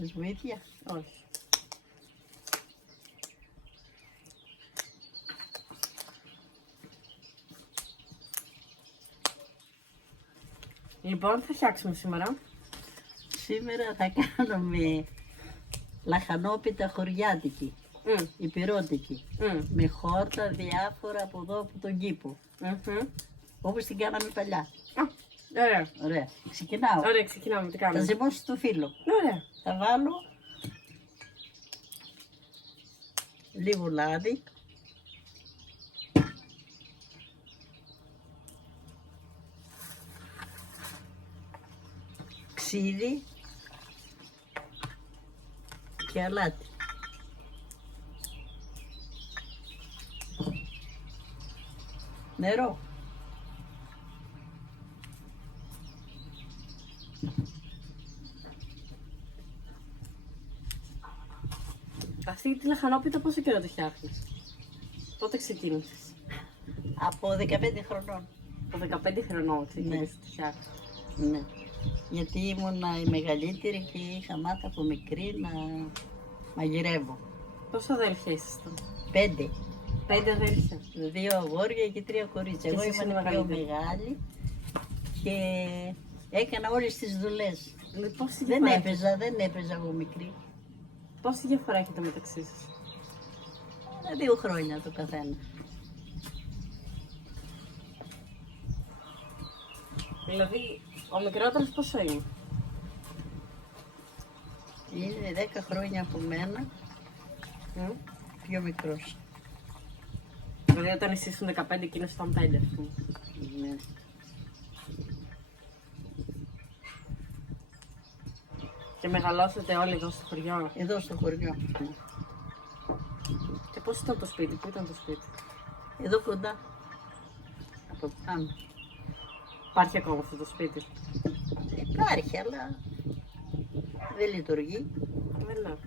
Θες βοήθεια? Όχι. Λοιπόν, θα φτιάξουμε σήμερα. Σήμερα θα κάνουμε λαχανόπιτα χωριάτικη, υπηρώτικη, με χόρτα διάφορα από εδώ από τον κήπο, όπως την κάναμε παλιά. Α, ωραία. Ωραία. Ξεκινάω. Ωραία, ξεκινάμε. Τι Θα κάνουμε? ζυμώσω το φύλλο. Ωραία. Θα βάλω λίγο λάδι. Ξύδι και αλάτι. Νερό. Αυτή τη λαχανόπιτα πόσο καιρό το φτιάχνεις? Πότε ξεκίνησες? Από 15 χρονών. Από 15 χρονών ξεκίνησες Ναι. τη φτιάχνεις. Ναι. Γιατί ήμουνα η μεγαλύτερη και είχα μάθει από μικρή να μαγειρεύω. Πόσα αδέλφια ήσασταν? 5. 5 αδέλφια. 2 αγόρια και 3 κορίτσια. Εγώ εσύ είσαι ήμουν η πιο μεγαλύτερη. μεγάλη και έκανα όλες τις δουλειές. Δηλαδή, πόση Δεν διαφορά, δεν έπαιζα από μικρή. πόση διαφορά έχετε μεταξύ σας? 2 χρόνια το καθένα. Δηλαδή, ο μικρότερος πόσο είναι? Είναι 10 χρόνια από μένα, Mm. πιο μικρός. Δηλαδή, όταν εσύ ήσουν 15, εκείνος ήταν 5, ας πούμε. Ναι. Και μεγαλώσατε όλοι εδώ στο χωριό. Εδώ στο χωριό. Και πώς ήταν το σπίτι, πού ήταν το σπίτι? Εδώ κοντά. Από πάνω. Υπάρχει ακόμα αυτό το σπίτι? Υπάρχει, αλλά δεν λειτουργεί. Δεν λέω.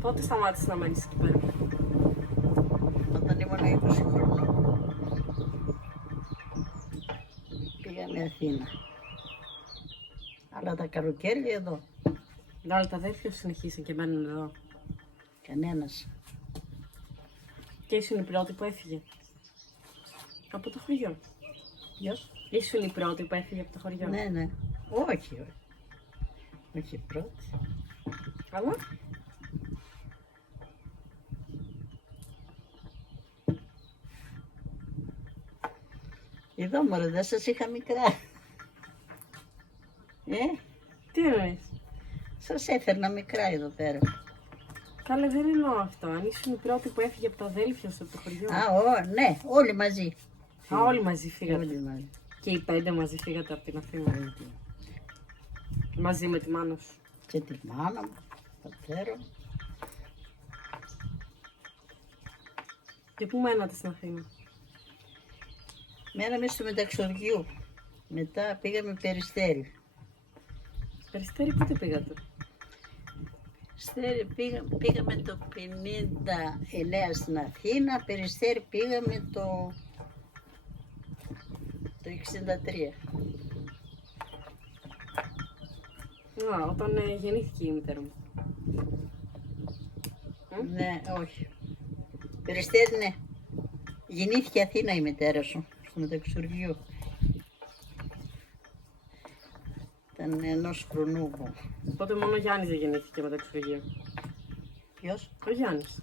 Πότε σταμάτησες να μένεις εκεί πέρα? Όταν ήμουν 20 χρονών. Πήγαμε Αθήνα. Αλλά τα καλοκαίρια εδώ. Αλλά τα αδέρφια σου συνεχίσαν και μένουν εδώ. Κανένας. Και ήσουν η πρώτη που έφυγε από το χωριό. Ποιος? Ήσουν η πρώτη που έφυγε από το χωριό. Ναι, ναι. Όχι, όχι. Όχι πρώτη. Αλλά Εδώ μωρέ, δεν σας είχα μικρά. τι εννοείς? Σας έφερνα μικρά εδώ πέρα. Καλά, δεν εννοώ αυτό. Αν ήσουν η πρώτη που έφυγε από τα αδέλφια σου από το χωριό. Ναι, όλοι μαζί. Α, όλοι μαζί φύγατε. Όλοι μαζί. Και οι 5 μαζί φύγατε από την Αθήνα. Μαζί με τη μάνα σου. Και τη μάνα μου, πατέρα μου. Και πού μένατε στην Αθήνα? Μέναμε στο Μεταξοριού. Μετά πήγαμε Περιστέρι. Περιστέρι, πότε πήγατε? Περιστέρι πήγαμε το 59 στην Αθήνα. Περιστέρι πήγαμε το 63. Α, όταν γεννήθηκε η μητέρα μου. Ναι, όχι. Περιστέρι, ναι. Γεννήθηκε Αθήνα η μητέρα σου, στο Μεταξοριού. Ήταν 1 χρονού μου. Τότε μόνο ο Γιάννης δεν γεννήθηκε μετά εξωγείο. Ποιος? Ο Γιάννης.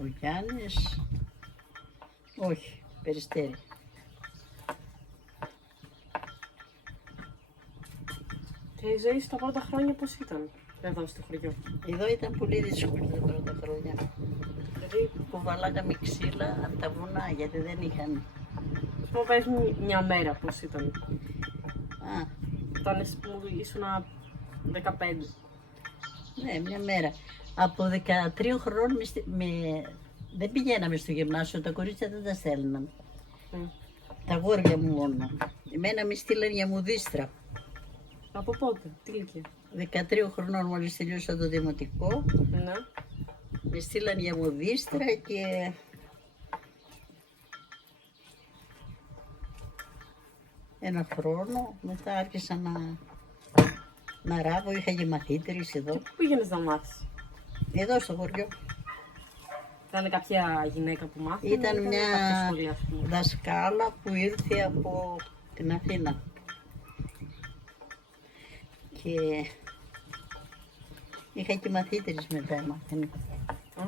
Ο Γιάννης. Όχι, Περιστέρι. Και η ζωή σου τα πρώτα χρόνια πώς ήταν εδώ στο χωριό? Εδώ ήταν πολύ δύσκολο τα πρώτα χρόνια. Δηλαδή, Κουβαλάγαμε ξύλα από τα βουνά γιατί δεν είχαν. μου πες μου μια μέρα πώς ήταν. Α, Όταν εσύ που ήσουν 15. ναι, μια μέρα. Από 13 χρόνων δεν πηγαίναμε στο γυμνάσιο, τα κορίτσια δεν τα στέλναν. Τα αγόρια μου μόνο. Εμένα με στείλαν για μουδίστρα. Από πότε, τι ηλικία? 13 χρονών μόλις τελείωσα το δημοτικό. Ναι. Με στείλαν για μουδίστρα και ένα χρόνο, μετά άρχισα να ράβω, είχα και μαθήτρες εδώ. Και πού πήγαινες να μάθεις? Εδώ στο χωριό. Ήταν κάποια γυναίκα που μάθαινε? Ήταν κάποια μια σχολή, ας πούμε? δασκάλα που ήρθε από την Αθήνα. Και είχα και μαθήτρες μετά έμαθαινε. Α.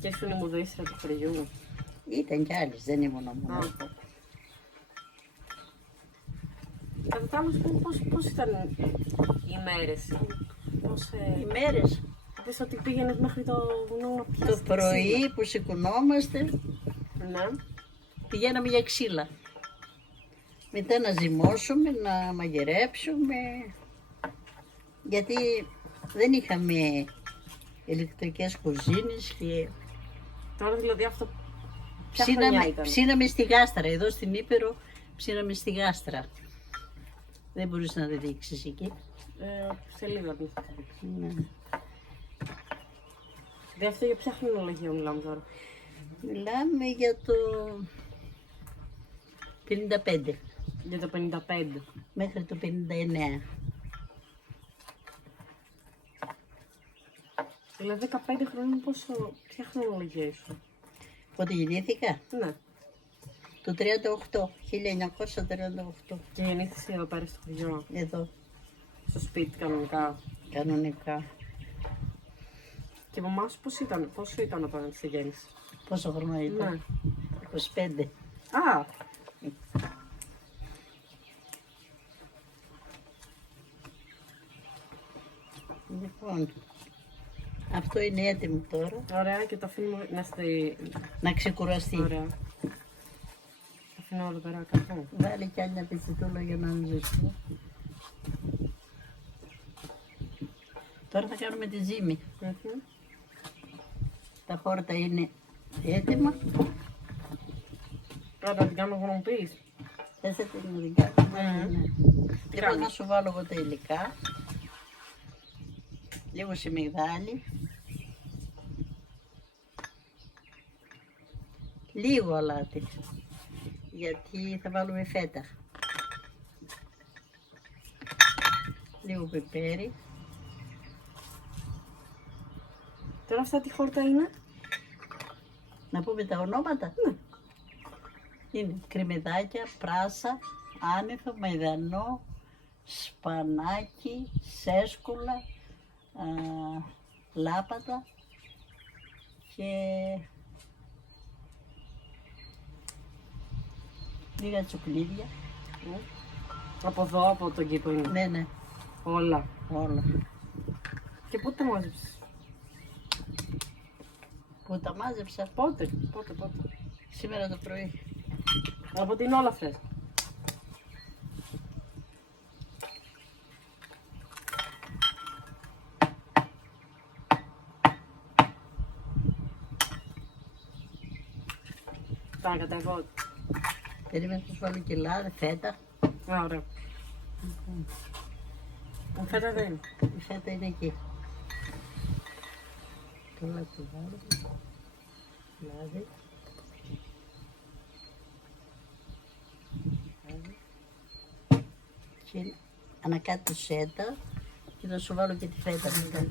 Και ήσουν η μουδοίστρα του χωριού? Ήταν κι άλλες, δεν ήμουν μόνο Α. εγώ. Κατά τα άλλα, πώς ήταν οι μέρες? Οι μέρες, Πες ότι πήγαινες μέχρι το βουνό να πιάσεις το τα πρωί που σηκωνόμαστε, ξύλα. Ναι. πηγαίναμε για ξύλα. Μετά να ζυμώσουμε, να μαγειρέψουμε, γιατί δεν είχαμε ηλεκτρικές κουζίνες και Τώρα δηλαδή αυτό ποια χρονιά ήταν? ψήναμε στη γάστρα. Εδώ στην Ήπειρο ψήναμε στη γάστρα. Δεν μπορείς να τη δείξεις εκεί. Σε λίγο να θα το δείξω. Ναι. Δηλαδή αυτό για ποια χρονολογία μιλάμε τώρα? Μιλάμε για το 55 Για το 55. μέχρι το 59. Δηλαδή 15 χρόνια ποια χρονολογία ήσουν? Πότε γεννήθηκα? Ναι. Το 38, 1938. Και γεννήθηκες εδώ πέρα στο χωριό, Εδώ, στο σπίτι κανονικά. κανονικά. Και η μαμά σου πόσο ήταν όταν σε γέννησε? Πόσο χρόνο ήταν? Ναι. 25. Α, Λοιπόν, αυτό είναι έτοιμο τώρα. ωραία, και το αφήνουμε Να ξεκουραστεί. Ωραία. Το αφήνω εδώ πέρα κάτω. Βάλε κι άλλη μια πιτσιτούλα για να είναι ζεστό. Τώρα θα κάνουμε τη ζύμη. Μμμ. Τα χόρτα είναι έτοιμα. Τώρα θα την κάνω εγώ να μου πεις. Θες να την κάνουμε? Ναι. Λοιπόν, Κάνε. να σου βάλω εγώ τα υλικά. Λίγο σιμιγδάλι. Λίγο αλάτι. Γιατί θα βάλουμε φέτα. Λίγο πιπέρι. Τώρα αυτά τι χόρτα είναι? Να πούμε τα ονόματα. Ναι. Είναι κρεμμυδάκια, πράσα, άνηθο, μαϊδανό, σπανάκι, σέσκουλα, λάπατα και λίγα τσουκλίδια. Από εδώ, από τον κήπο είναι. Ναι, ναι, Όλα. όλα. Και πού τα μάζεψες? Που τα μάζεψα Πότε? σήμερα το πρωί. Από τι είναι όλα αυτές? Τα κατεβώ. Περίμενα να σου βάλω και λάδι, φέτα. Α, ωραία. Η φέτα δεν είναι. Η φέτα είναι εκεί. Τώρα το βάλω. Λάδι. Λάδι. Και ανακάτω σέτα και θα σου βάλω και τη φέτα μετά.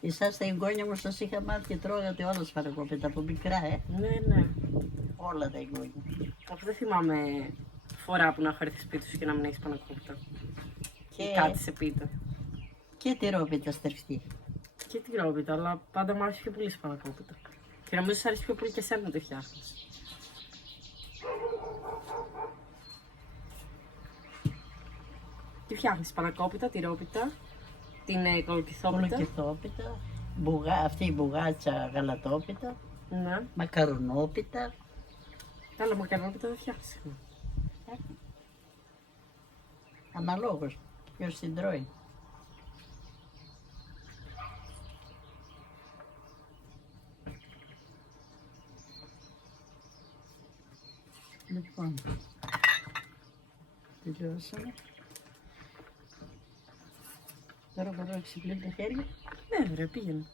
Εσάς τα εγγόνια μου σας είχα μάθει και τρώγατε όλα σφαρακόπιτα από μικρά, Ναι, ναι. όλα τα εγγόνια. Αυτό δεν θυμάμαι φορά που να έχω έρθει σπίτι σου και να μην έχεις πανακόπιτα. Και, Ή κάτι σε πίτα. και τυρόπιτα στερφτή. Και την ρόπιτα, αλλά πάντα μου άρεσε πιο πολύ σπανακόπιτα. Και νομίζω σου αρέσει πιο πολύ και εσένα να το φτιάχνεις. Τι φτιάχνεις? Σπανακόπιτα, τυρόπιτα, την κολοκυθόπιτα. Κολοκυθόπιτα, αυτή η μπουγάτσα γαλατόπιτα, Ναι. μακαρουνόπιτα. Καλά, μακαρονόπιτα δεν φτιάχνεις συχνά. Αναλόγως, ποιος την τρώει. Λοιπόν, τελειώσαμε. Τώρα μπορώ να ξυπνήσω τα χέρια. Ναι, ωραία, πήγαινε.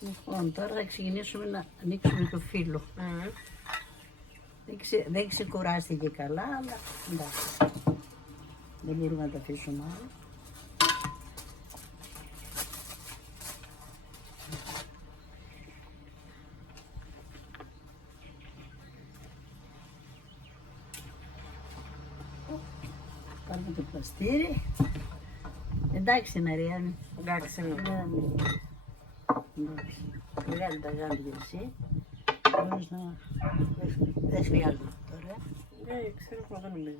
Λοιπόν, τώρα θα ξεκινήσουμε να ανοίξουμε το φύλλο. Δεν ξεκουράστηκε καλά, αλλά εντάξει. Δεν μπορούμε να τα αφήσουμε άλλο. Πάρουμε το πλαστήρι. Εντάξει, Μαριάννη. Εντάξει, ναι. Εντάξει. Μεγάλη τα γάντια και εσύ. Μπορείς να... Δεν χρειάζεται τώρα. Ξέρω εγώ, δεν νομίζω.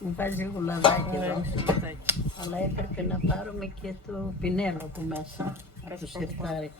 Μου βάζει λίγο λαδάκι εδώ. Αλλά έπρεπε να πάρουμε και το πινέλο από μέσα. Το σιρτάρι.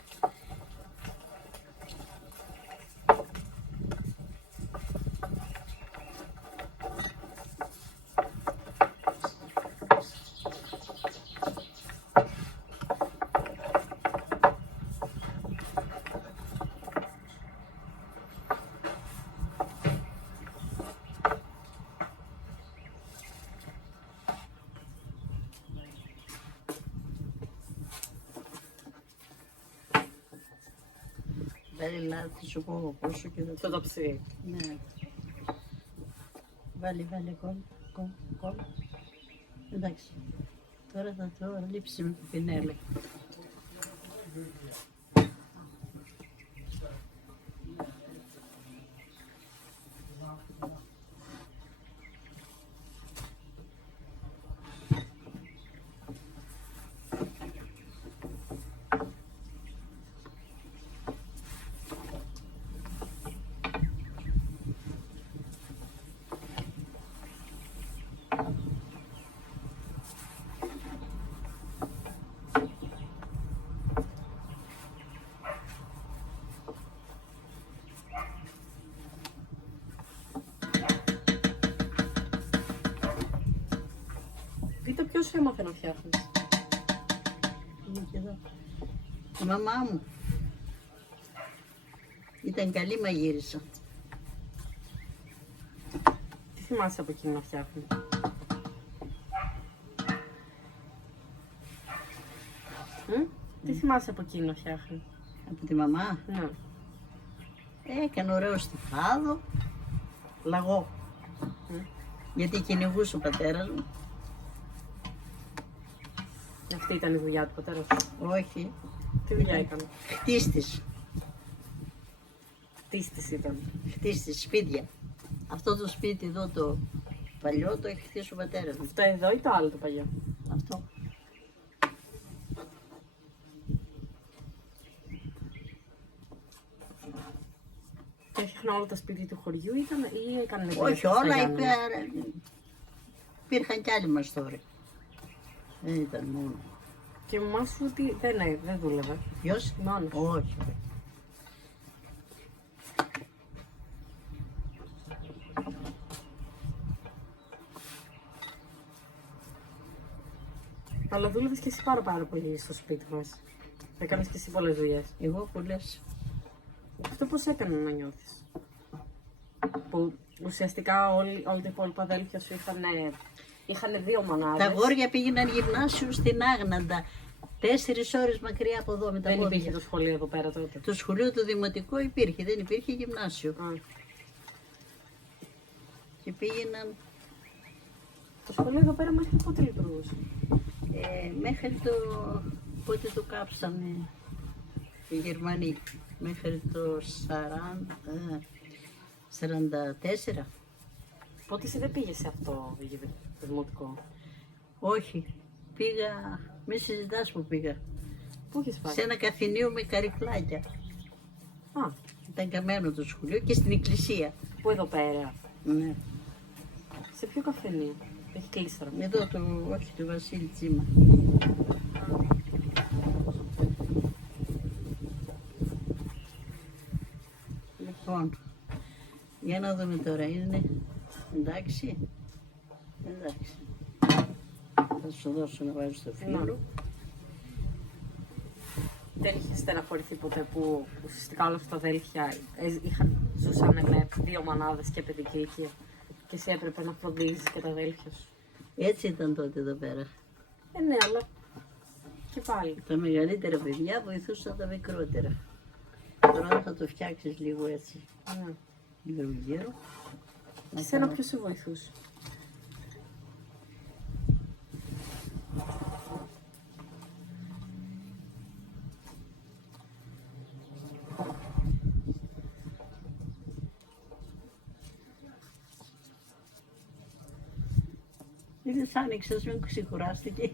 Βάλει λάδι, θα σου πω από πόσο και Το τοψί. Ναι. Βάλει κόμ. Εντάξει. Τώρα θα το λείψει με το πινέλι. Πείτε ποιος σου έμαθε να φτιάχνεις. Είναι και εδώ. Η μαμά μου ήταν καλή μαγείρισα. Τι θυμάσαι από εκείνη να φτιάχνει. Τι θυμάσαι από εκείνη να φτιάχνει. Από τη μαμά Ναι. έκανε ωραίο στιφάδο, λαγό. Γιατί κυνηγούσε ο πατέρας μου. Αυτή ήταν η δουλειά του πατέρα σου. Όχι, Τι δουλειά έκανε. χτίστης. Χτίστης ήταν. Χτίστης, σπίτια. Αυτό το σπίτι εδώ το παλιό το έχει χτίσει ο πατέρας μου. Αυτό εδώ ή το άλλο το παλιό. Αυτό. Και έφτιαχνε όλα τα σπίτια του χωριού ήταν ή έκανε Όχι, όλα υπήρχαν κι άλλοι μαστόροι. Δεν ήταν μόνο. Και η μαμά σου δεν δούλευε. Ποιος? Μόνος. Όχι. Αλλά δούλευες και εσύ πάρα πολύ στο σπίτι μας. Έκανες και εσύ πολλές δουλειές. Εγώ πολλές. Αυτό πώς έκανε να νιώθεις? Που ουσιαστικά όλα τα υπόλοιπα αδέλφια σου είχαν δύο μονάδες. Τα αγόρια πήγαιναν γυμνάσιο στην Άγναντα. 4 ώρες μακριά από εδώ με τα Δεν πόδια. υπήρχε το σχολείο εδώ πέρα τότε. Το σχολείο του δημοτικό υπήρχε, δεν υπήρχε γυμνάσιο. Α, Και πήγαιναν το σχολείο εδώ πέρα μέχρι πότε λειτουργούσε? μέχρι το πότε το κάψανε οι Γερμανοί. Μέχρι το 44. Πότε εσύ δεν πήγες σε αυτό το δημοτικό? Όχι, πήγα, μη συζητάς που πήγα. Πού είχες πάει? Σε ένα καφενείο με καρυφλάκια. Α, Ήταν καμένο το σχολείο και στην εκκλησία. πού εδώ πέρα? Ναι. Σε ποιο καφενείο? Έχει κλείσει τώρα. Εδώ όχι, το Βασίλη Τσίμα. Λοιπόν, για να δούμε τώρα, είναι εντάξει. Εντάξει. Θα σου δώσω να βάζεις το φύλλο. Δεν είχε στεναχωρηθεί ποτέ που ουσιαστικά όλα αυτά τα αδέλφια ζούσαν με δύο μανάδες και παιδική ηλικία και εσύ έπρεπε να φροντίζεις και τα αδέλφια σου? Έτσι ήταν τότε εδώ πέρα. Ναι, αλλά και πάλι. Τα μεγαλύτερα παιδιά βοηθούσαν τα μικρότερα. Τώρα θα το φτιάξεις λίγο έτσι. Ναι. Λίγο γύρω. Και σένα ποιος σε βοηθούσε? Είδες, άνοιξες, μην ξεκουράστηκε.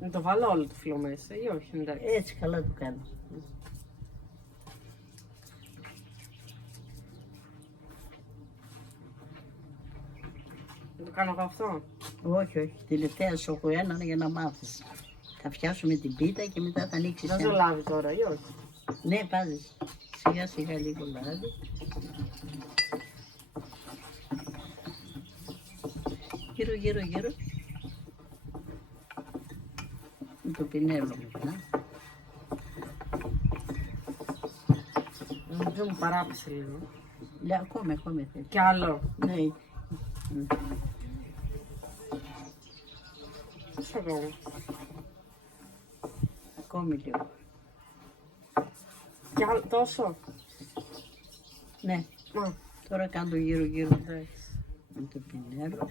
Να το βάλω όλο το φύλλο μέσα ή όχι? Εντάξει. Έτσι καλά το κάνω. Να το κάνω εγώ αυτό? Όχι, όχι. Τελευταία σου έχω έναν για να μάθεις. Θα φτιάσουμε την πίτα και μετά θα ανοίξεις Βάζω λάδι τώρα ή όχι? Ναι, βάζεις. Σιγά σιγά λίγο λάδι. Γύρω, γύρω, γύρω. Με το πινέλο μετά. Δεν μου παράπησε λίγο. Λέω, ακόμα θέλει. Κι άλλο. Ναι. Πόσο ακόμα? Ακόμη λίγο. Κι άλλο τόσο? Ναι. Α, Τώρα κάνω το γύρω γύρω εντάξει. με το πινέλο.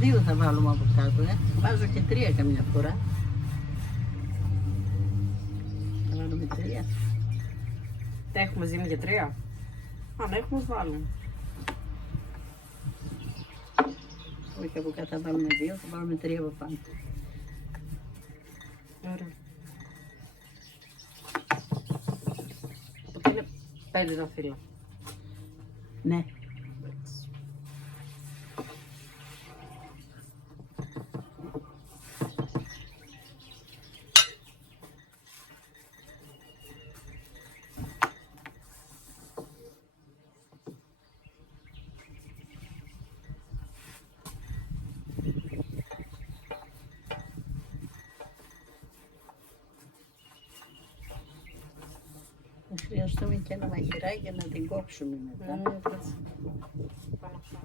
Δύο θα βάλουμε από κάτω, Βάζω και 3 καμιά φορά. Θα βάλουμε 3. Τα έχουμε ζύμη για 3? Αν έχουμε, ας βάλουμε. Όχι από κάτω θα βάλουμε 2, θα βάλουμε 3 από πάνω. Ωραία. Οπότε είναι 5 τα φύλλα. Ναι. Θα χρειαστούμε και ένα μαχαιράκι για να την κόψουμε μετά. Κάτσε. Πάνω αυτό.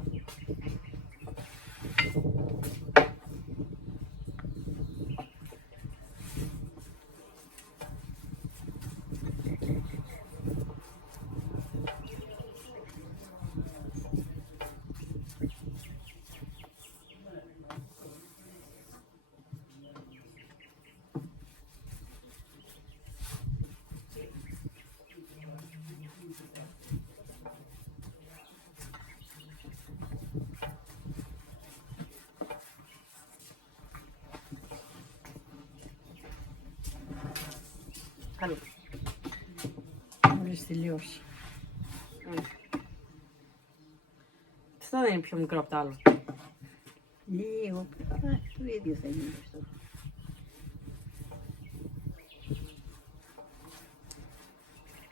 Καλό. Μόλις τελειώσει. Αυτό δεν είναι πιο μικρό από το άλλο. Λίγο. Το ίδιο θα είναι αυτό.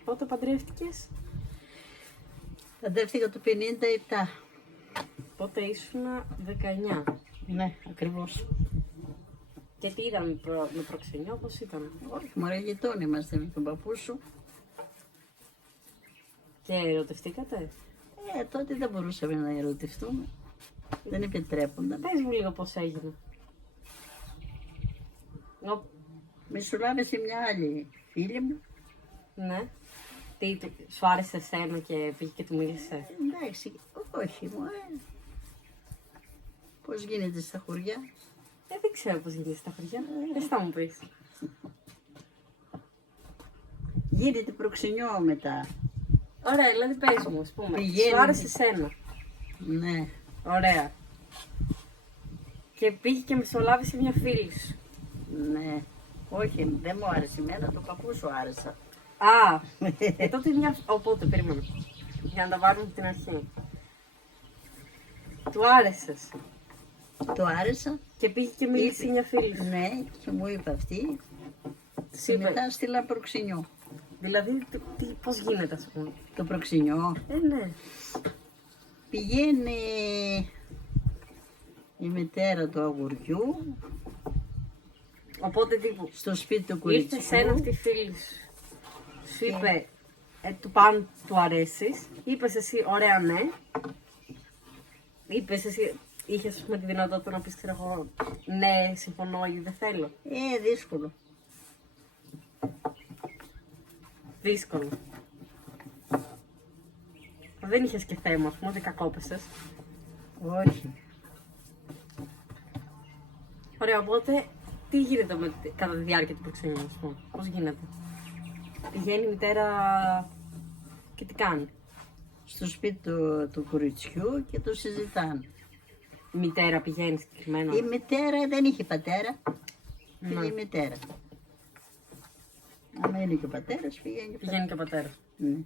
Πότε παντρεύτηκες? Παντρεύτηκα το 57. Πότε ήσουν 19. Ναι, ακριβώς. Και τι ήταν με προξενιό, πώς ήταν? Όχι, μωρέ, γειτόνι είμαστε με τον παππού σου. Και ερωτευτήκατε? Τότε δεν μπορούσαμε να ερωτευτούμε. Δεν επιτρέπονταν. Πες μου λίγο πώς έγινε. Μεσολάβησε μια άλλη φίλη μου. Ναι. Τι, σου άρεσε εσένα και πήγε και του μίλησε? Εντάξει, όχι μωρέ. Πώς γίνεται στα χωριά. Δεν ξέρω πώς γίνεται στα χωριά. Δεν θα μου πεις. Γίνεται προξενιό μετά. Ωραία, δηλαδή πες μου, ας πούμε. Πηγαίνει. Σου άρεσε εσένα. Ναι. Ωραία. Και πήγε και μεσολάβησε μια φίλη σου. Ναι. Όχι, δεν μου άρεσε εμένα, το παππού σου άρεσα. Α, τότε μια... Οπότε, περίμενα. Για να τα βάλουμε από την αρχή. Του άρεσες. Το άρεσα. Και πήγε και μίλησε Είπε. μια φίλη σου. Ναι, και μου είπε αυτή. Της Και είπε. μετά στείλα προξενιό. Δηλαδή, πώς γίνεται, ας πούμε. Το προξενιό Ναι. πηγαίνει η μητέρα του αγουριού Οπότε, τύπου, στο σπίτι του ήρθε κοριτσιού. σένα αυτή η φίλη σου. Σου είπε, του παν του αρέσεις. Είπες εσύ, ωραία, ναι. Είπες εσύ, είχες με τη δυνατότητα να πεις, ξέρω εγώ, ναι, συμφωνώ ή δεν θέλω. Δύσκολο. Δύσκολο. Δεν είχες και θέμα, ας πούμε, ότι κακόπεσες. Όχι. Ωραία, οπότε τι γίνεται κατά τη διάρκεια του προξενιού, ας πούμε, πώς γίνεται. Πηγαίνει η μητέρα και τι κάνει. Στο σπίτι του κοριτσιού και το συζητάνε. Η μητέρα πηγαίνει συγκεκριμένα. Η μητέρα δεν είχε πατέρα. Πήγε Ναι. η μητέρα. Άμα είναι και ο πατέρας, πήγαινε και ο Πηγαίνει και ο πατέρας. Ναι.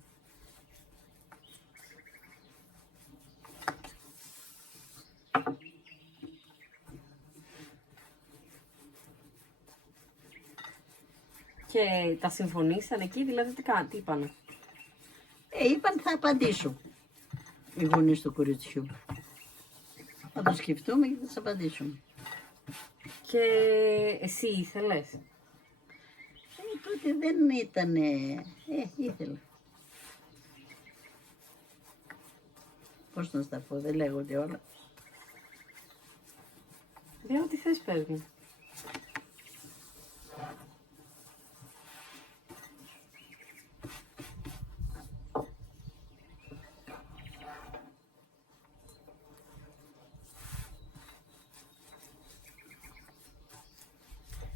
Και τα συμφωνήσαν εκεί, δηλαδή τι είπανε. Είπαν θα απαντήσω. Οι γονείς του κοριτσιού. Θα το σκεφτούμε και θα σας απαντήσουμε. Και εσύ ήθελες. Τότε δεν ήταν. Ήθελα. Πώς να στα πω, δεν λέγονται όλα. Δεν ό,τι θες, πες μου.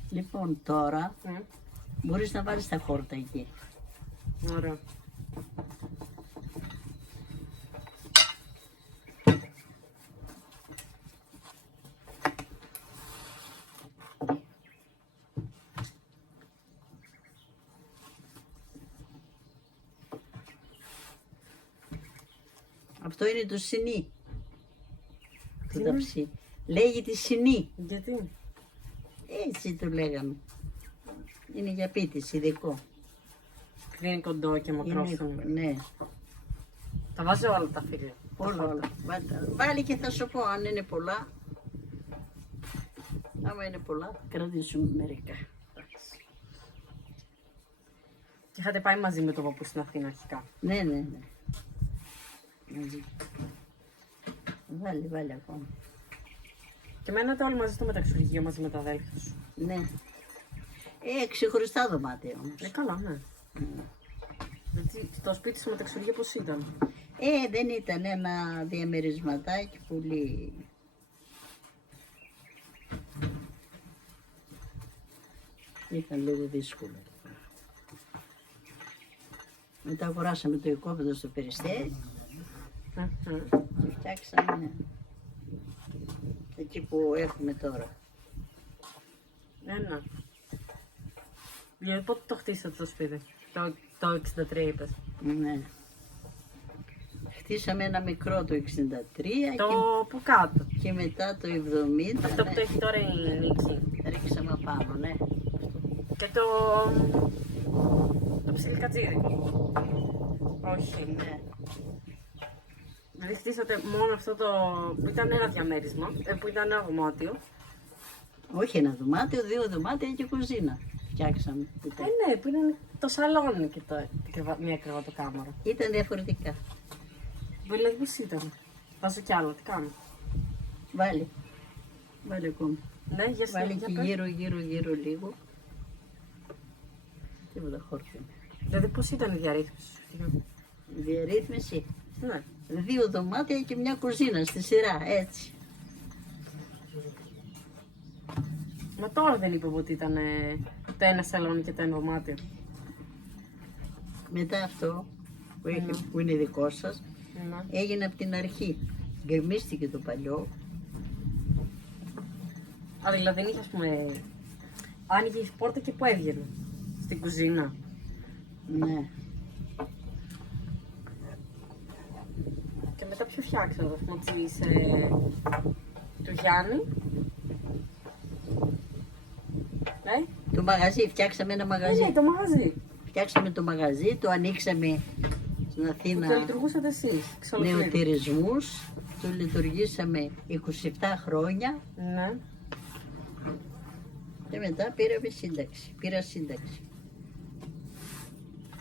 Λοιπόν, τώρα Mm. μπορείς να βάλεις τα χόρτα εκεί. Ωραία. Αυτό είναι το σινί. Το είναι? ταψί. Λέγεται σινί. Γιατί. Έτσι το λέγαμε. Είναι για πίτης, ειδικό. Δεν είναι κοντό και μακρόφωνο. Ναι, Τα βάζω όλα τα φίλια. όλα. Βάλει και θα σου πω αν είναι πολλά. Άμα είναι πολλά, κρατήσουμε μερικά. Και είχατε πάει μαζί με τον παππού στην Αθήνα αρχικά. Ναι. Μαζί. Βάλει ακόμα. Και μένατε όλοι μαζί στο μεταξουργείο μαζί με τα αδέλφια σου. Ναι. Ξεχωριστά δωμάτια όμως. Καλά, ναι. Γιατί στο σπίτι στο μεταξουργείο πώς ήταν. Δεν ήταν ένα διαμερισματάκι πολύ. Ήταν λίγο δύσκολο. Μετά αγοράσαμε το οικόπεδο στο Περιστέρι και φτιάξαμε εκεί που έχουμε τώρα. Ένα. Δηλαδή πότε το χτίσατε το σπίτι, το 63 είπες. Ναι. Χτίσαμε ένα μικρό το 63 Το που κάτω. και μετά το 70. Αυτό που ναι, το έχει τώρα η Νίκη. ρίξαμε πάνω, ναι. Και το ψιλικατζίδι. Όχι. Ναι. Δηλαδή χτίσατε μόνο αυτό το που ήταν ένα διαμέρισμα, που ήταν ένα δωμάτιο. Όχι ένα δωμάτιο, 2 δωμάτια και κουζίνα. Φτιάξαμε. Ναι, που ήταν το σαλόνι και μια κρεβατοκάμαρα. Ήταν διαφορετικά. Δηλαδή πώς ήταν. Βάζω κι άλλο, τι κάνω. Βάλει. Βάλει ακόμα. Ναι, για Βάλει συνέχεια. και γύρω λίγο. Τίποτα χόρτιο. Δηλαδή πώς ήταν η διαρρύθμιση σου. Διαρρύθμιση. Ναι. 2 δωμάτια και μια κουζίνα στη σειρά, έτσι. Μα τώρα δεν είπαμε ότι ήταν το ένα σαλόνι και το ένα δωμάτιο. Μετά αυτό που, Ναι. που είναι δικό σας, Ναι. έγινε από την αρχή. Γκρεμίστηκε το παλιό. Αλλά δηλαδή δεν είχε, ας πούμε, άνοιγε η πόρτα και που έβγαινε. Στην κουζίνα. Ναι. Και μετά ποιο φτιάξατε, ας πούμε, του Γιάννη. Ναι. Το μαγαζί, φτιάξαμε ένα μαγαζί. Ναι, το μαγαζί. Φτιάξαμε το μαγαζί, το ανοίξαμε στην Που Αθήνα το λειτουργούσατε εσείς. εξ ολοκλήρου. νεοτηρισμούς. Το λειτουργήσαμε 27 χρόνια Ναι. και μετά πήραμε σύνταξη. Πήρα σύνταξη.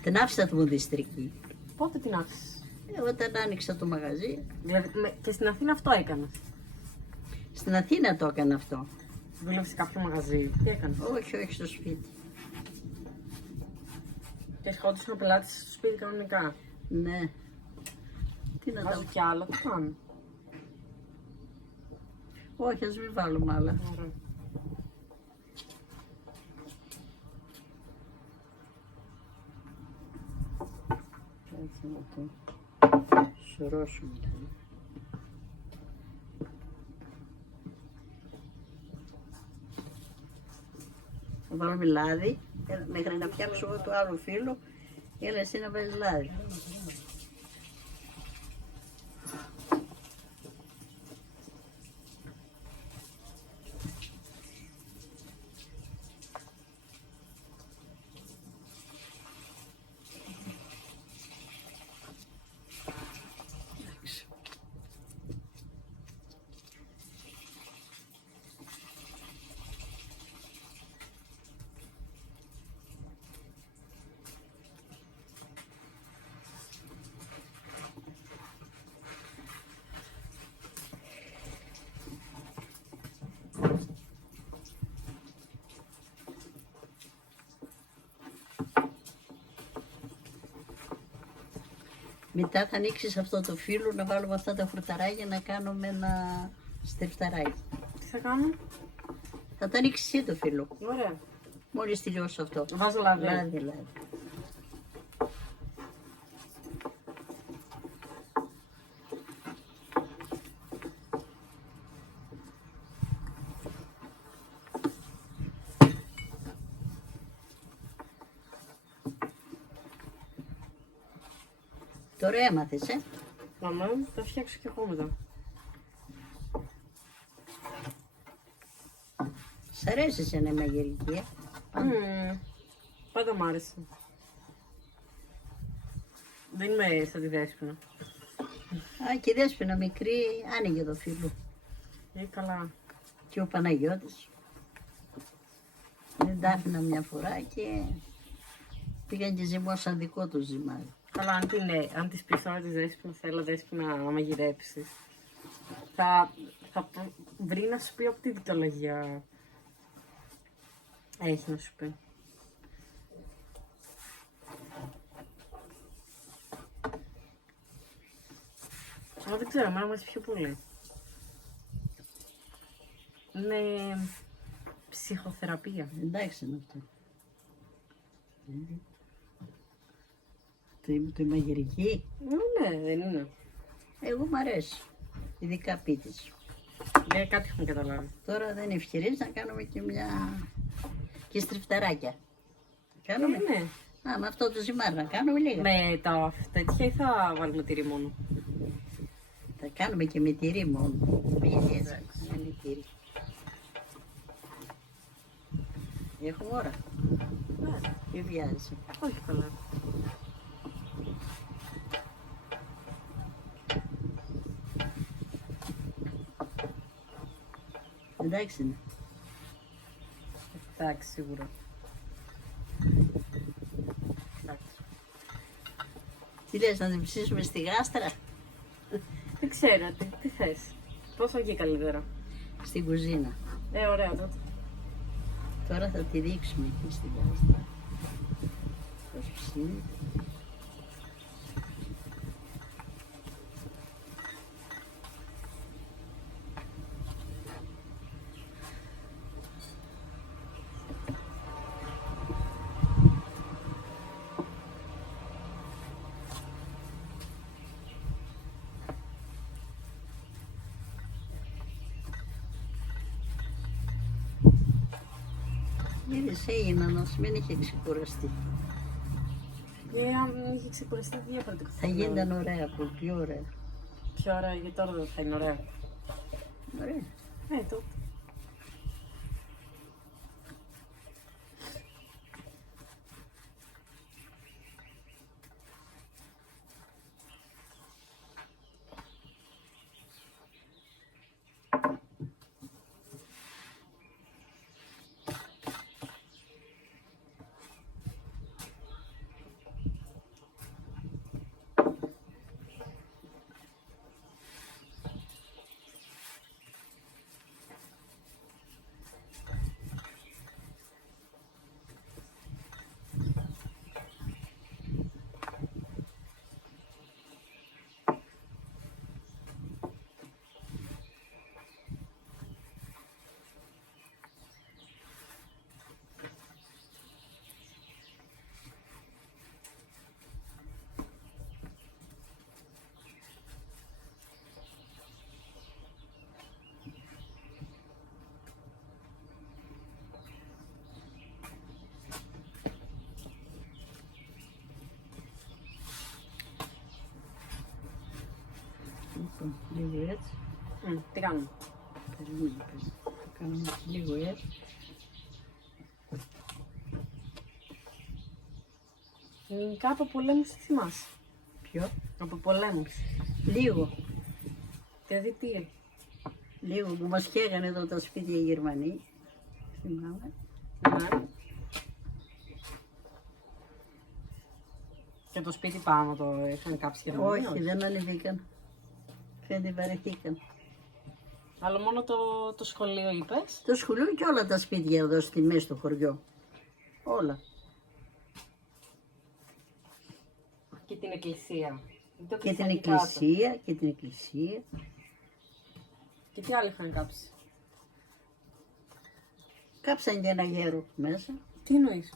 Την άφησα τη μουδιστρική. Πότε την άφησες. Όταν άνοιξα το μαγαζί, Δηλαδή, και στην Αθήνα αυτό έκανες. στην Αθήνα το έκανα αυτό. Δούλευες σε κάποιο μαγαζί. Τι έκανες. Όχι, όχι στο σπίτι. Και ερχόντουσαν πελάτες στο σπίτι κανονικά. Ναι. Τι να Βάζω τα... κι άλλο, τι κάνω. Όχι, ας μην βάλουμε άλλα. Ωραία. Έτσι να το σωρώσουμε. Θα βάλουμε λάδι, μέχρι να φτιάξω εγώ το άλλο φύλλο, έλα εσύ να βάλεις λάδι. Εντάξει. Μετά θα ανοίξεις αυτό το φύλλο, να βάλουμε αυτά τα φρουταράκια να κάνουμε ένα στριφταράκι. Τι θα κάνω. Θα το ανοίξεις εσύ το φύλλο, Ωραία. μόλις τελειώσει αυτό. Βάζω λάδι. Λάδι, λάδι. Τώρα έμαθες, Μαμά, θα φτιάξω και εγώ μετά. Σ' αρέσει σε ένα μαγειρική, Πάντα μ' άρεσε. Δεν είμαι σαν τη Δέσποινα. Α, και η Δέσποινα μικρή άνοιγε το φύλλο. Καλά. Και ο Παναγιώτης. Δεν τα άφηνα μια φορά και πήγαν και ζυμώσαν δικό του ζυμάρι. Καλά, αν της πεις τώρα της Δέσποινα, θέλω Δέσποινα να μαγειρέψεις. Θα βρει να σου πει από τι δικαιολογία έχει να σου πει. Εγώ δεν ξέρω, εμένα μου αρέσει πιο πολύ. Είναι ψυχοθεραπεία. Εντάξει είναι αυτό. Το μαγειρική, Ναι, δεν είναι. εγώ μ' αρέσει. Ειδικά πίτες. Ναι, κάτι έχουν καταλάβει. Τώρα δεν είναι ευκαιρίες να κάνουμε και μια... και στριφταράκια. Κάνουμε. Ναι. Α, με αυτό το ζυμάρι να κάνουμε λίγα. Με τα τέτοια ή θα βάλουμε τυρί μόνο. Θα κάνουμε και με τυρί μόνο. Γιατί έτσι, με τυρί. Έχουμε ώρα. Ναι. Τι βιάζει. Όχι καλά. Εντάξει είναι. Εντάξει, σίγουρα. Εντάξει. Τι λες, να την ψήσουμε στη γάστρα, Δεν ξέρω, τι θες. Πώς εκεί καλύτερα. στην κουζίνα. Ωραία τότε. Τώρα θα τη ρίξουμε εκεί στη γάστρα. Πώς ψήνει. Είδες, έγινε να μην είχε ξεκουραστεί. Αν είχε ξεκουραστεί διαφορετικό. Θα γίνταν ωραία, πιο ωραία. Πιο ωραία, γιατί τώρα δεν θα είναι ωραία. Ωραία. Τότε. Λοιπόν, λίγο έτσι. Τι κάνουμε. Περίμενε, θα κάνουμε λίγο έτσι. Κάπου πολέμους τι θυμάσαι. Ποιο? Από πολέμους. Λίγο. Δηλαδή τι. Λίγο που μας καίγανε εδώ τα σπίτια οι Γερμανοί. Θυμάμαι. Ναι. Και το σπίτι πάνω το είχαν κάψει και Όχι, δεν ανεβήκαν. Φαίνεται βαρεθήκαν. Αλλά μόνο το σχολείο είπες. Το σχολείο και όλα τα σπίτια εδώ στη μέση στο χωριό. Όλα. Και την εκκλησία. Το Και την κλεισάκι κάτω. εκκλησία, και την εκκλησία. Και τι άλλο είχαν κάψει. Κάψαν και ένα γέρο μέσα. Τι εννοείς.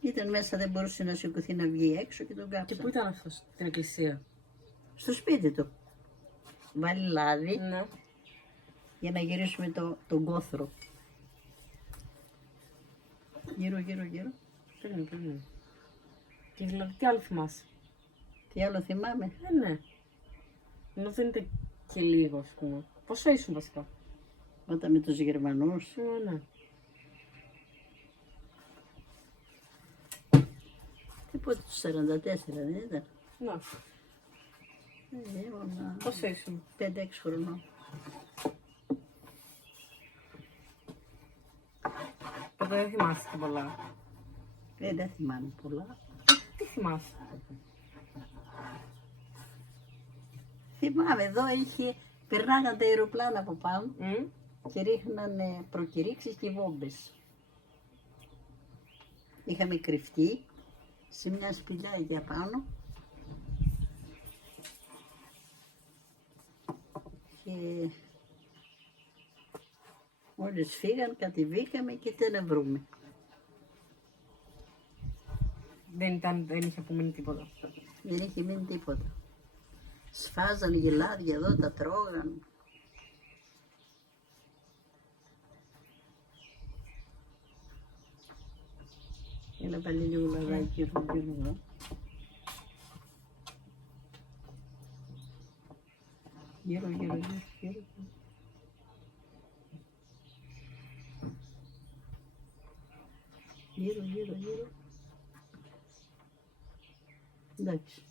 Ήταν μέσα, δεν μπορούσε να σηκωθεί να βγει έξω και τον Και κάψαν. πού ήταν αυτός, την εκκλησία. Στο σπίτι του. Βάλει λάδι Ναι. για να γυρίσουμε τον κόθρο. Γύρω. Περίμενε. Και δηλαδή τι άλλο θυμάσαι. Τι άλλο θυμάμαι. Ναι. Ενώ δεν είναι και λίγο, ας πούμε. Πόσο ήσουν βασικά. Όταν με τους Γερμανούς. Ναι. Τίποτε τους 44 δεν ήταν. Ναι. Ήμουν Πόσο ήσουν. 5-6 χρονών. Οπότε δεν θυμάσαι και πολλά. Δεν θυμάμαι πολλά. Τι θυμάσαι. Θυμάμαι εδώ περνάγαν τα αεροπλάνα από πάνω Μμ. και ρίχνανε προκηρύξεις και βόμβες. Είχαμε κρυφτεί σε μια σπηλιά εκεί πάνω και μόλις φύγαν κατεβήκαμε και τι να βρούμε. Δεν είχε απομείνει τίποτα. Δεν είχε μείνει τίποτα. Σφάζαν γελάδια εδώ, τα τρώγαν. Έλα πάλι λίγο λαδάκι γύρω εδώ. Γύρω. Γύρω. Εντάξει.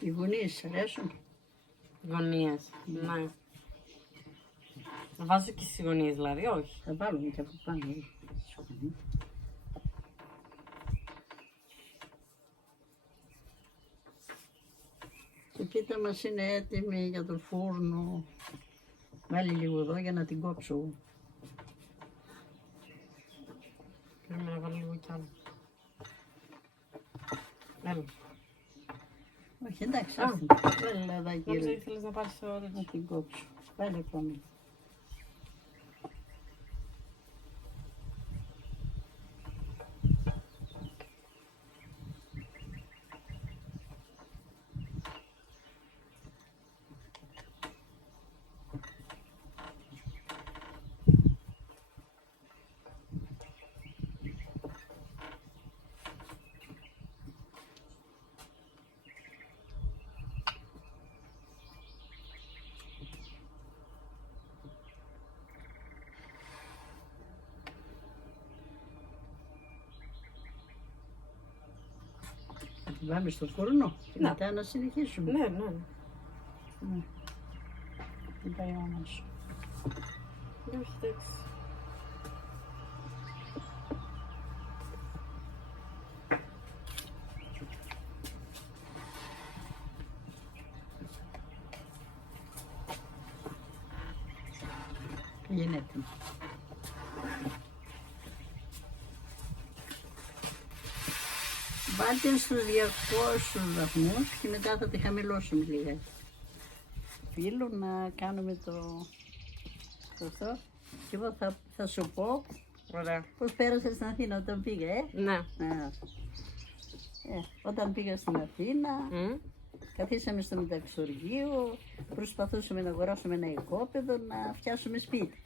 Οι γωνίες σας αρέσουν? Γωνίες. Ναι. Να βάζω και στις γωνίες δηλαδή, όχι. Θα βάλουμε και από πάνω. Η πίτα μας είναι έτοιμη για το φούρνο. Βάλει λίγο εδώ για να την κόψω. Πρέπει να βάλω λίγο κι άλλο. Έλα. Όχι, εντάξει, Α. βάλει λαδάκι Νόμιζα γύρω. ήθελες να πάρεις το... Να την κόψω. Βάλει πάνω. Θα την πάμε στο φούρνο και Ναι. μετά να συνεχίσουμε. Ναι. Ναι. Τι πάει ο μάμα σου. Όχι, εντάξει. Γίνεται. Βάλτε στους 200 βαθμούς και μετά θα τη χαμηλώσουμε λίγα. Φίλου να κάνουμε το αυτό. Και εγώ θα σου πω Ωραία. πώς πέρασα στην Αθήνα όταν πήγα, Ναι. Όταν πήγα στην Αθήνα, Μμ. καθίσαμε στο μεταξοργείο, προσπαθούσαμε να αγοράσουμε ένα οικόπεδο, να φτιάσουμε σπίτι.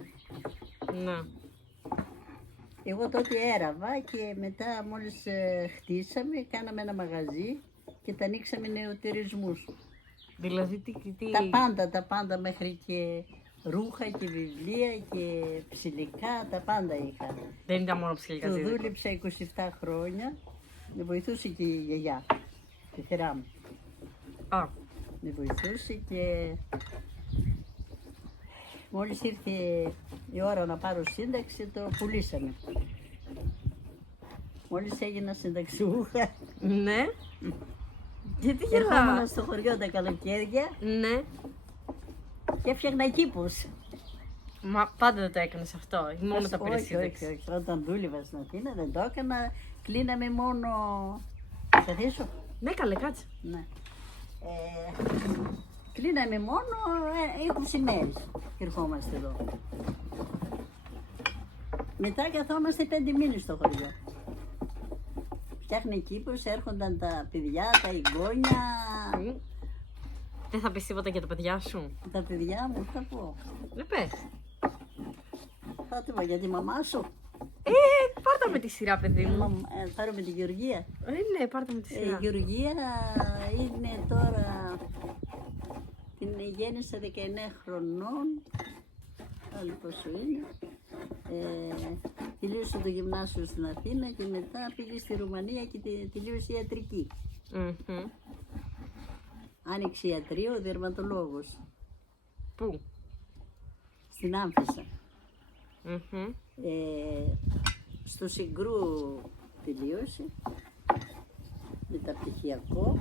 Ναι. Εγώ τότε έραβα και μετά μόλις χτίσαμε, κάναμε ένα μαγαζί και τα ανοίξαμε νεοτερισμούς. Δηλαδή τι... Τα πάντα μέχρι και ρούχα και βιβλία και ψηλικά, τα πάντα είχα. Δεν ήταν μόνο ψηλικά Το δίδυμα. δούλεψα 27 χρόνια, με βοηθούσε και η γιαγιά, τη θερά μου. Α, Με βοηθούσε και μόλις ήρθε η ώρα να πάρω σύνταξη, το πουλήσαμε. Μόλις έγινα συνταξιούχα, ναι. Γιατί ερχόμουν γελάς. στο χωριό τα καλοκαίρια Ναι. και έφτιαχνα κήπους. Μα πάντα δεν το έκανες αυτό. Ή μόνο τα πήρες Όχι. σύνταξη. Όταν δούλευα στην Αθήνα δεν το έκανα. Κλείναμε μόνο. Θα θέσω. Ναι, καλέ, κάτσε. Ναι. Κλείναμε μόνο 20 μέρες και ερχόμαστε εδώ. Μετά καθόμαστε 5 μήνες στο χωριό. Φτιάχνε κήπους, έρχονταν τα παιδιά, τα εγγόνια, Μμ. Δεν θα πεις τίποτα για τα παιδιά σου. τα παιδιά μου, θα πω. Δεν πες. Θα το πω για τη μαμά σου. Πάρτα με τη σειρά, παιδί μου. Πάρουμε τη Γεωργία. Ναι, πάρτα με τη Η σειρά. Γεωργία είναι τώρα, την γέννησα 19 χρονών, άλλη πόσο είναι. Τελείωσε το γυμνάσιο στην Αθήνα και μετά πήγε στη Ρουμανία και τελείωσε ιατρική. Μμμ. Άνοιξε ιατρείο, δερματολόγος, Πού. στην Άμφισσα. Μμμ. Στο Συγκρού τελείωσε, μεταπτυχιακό,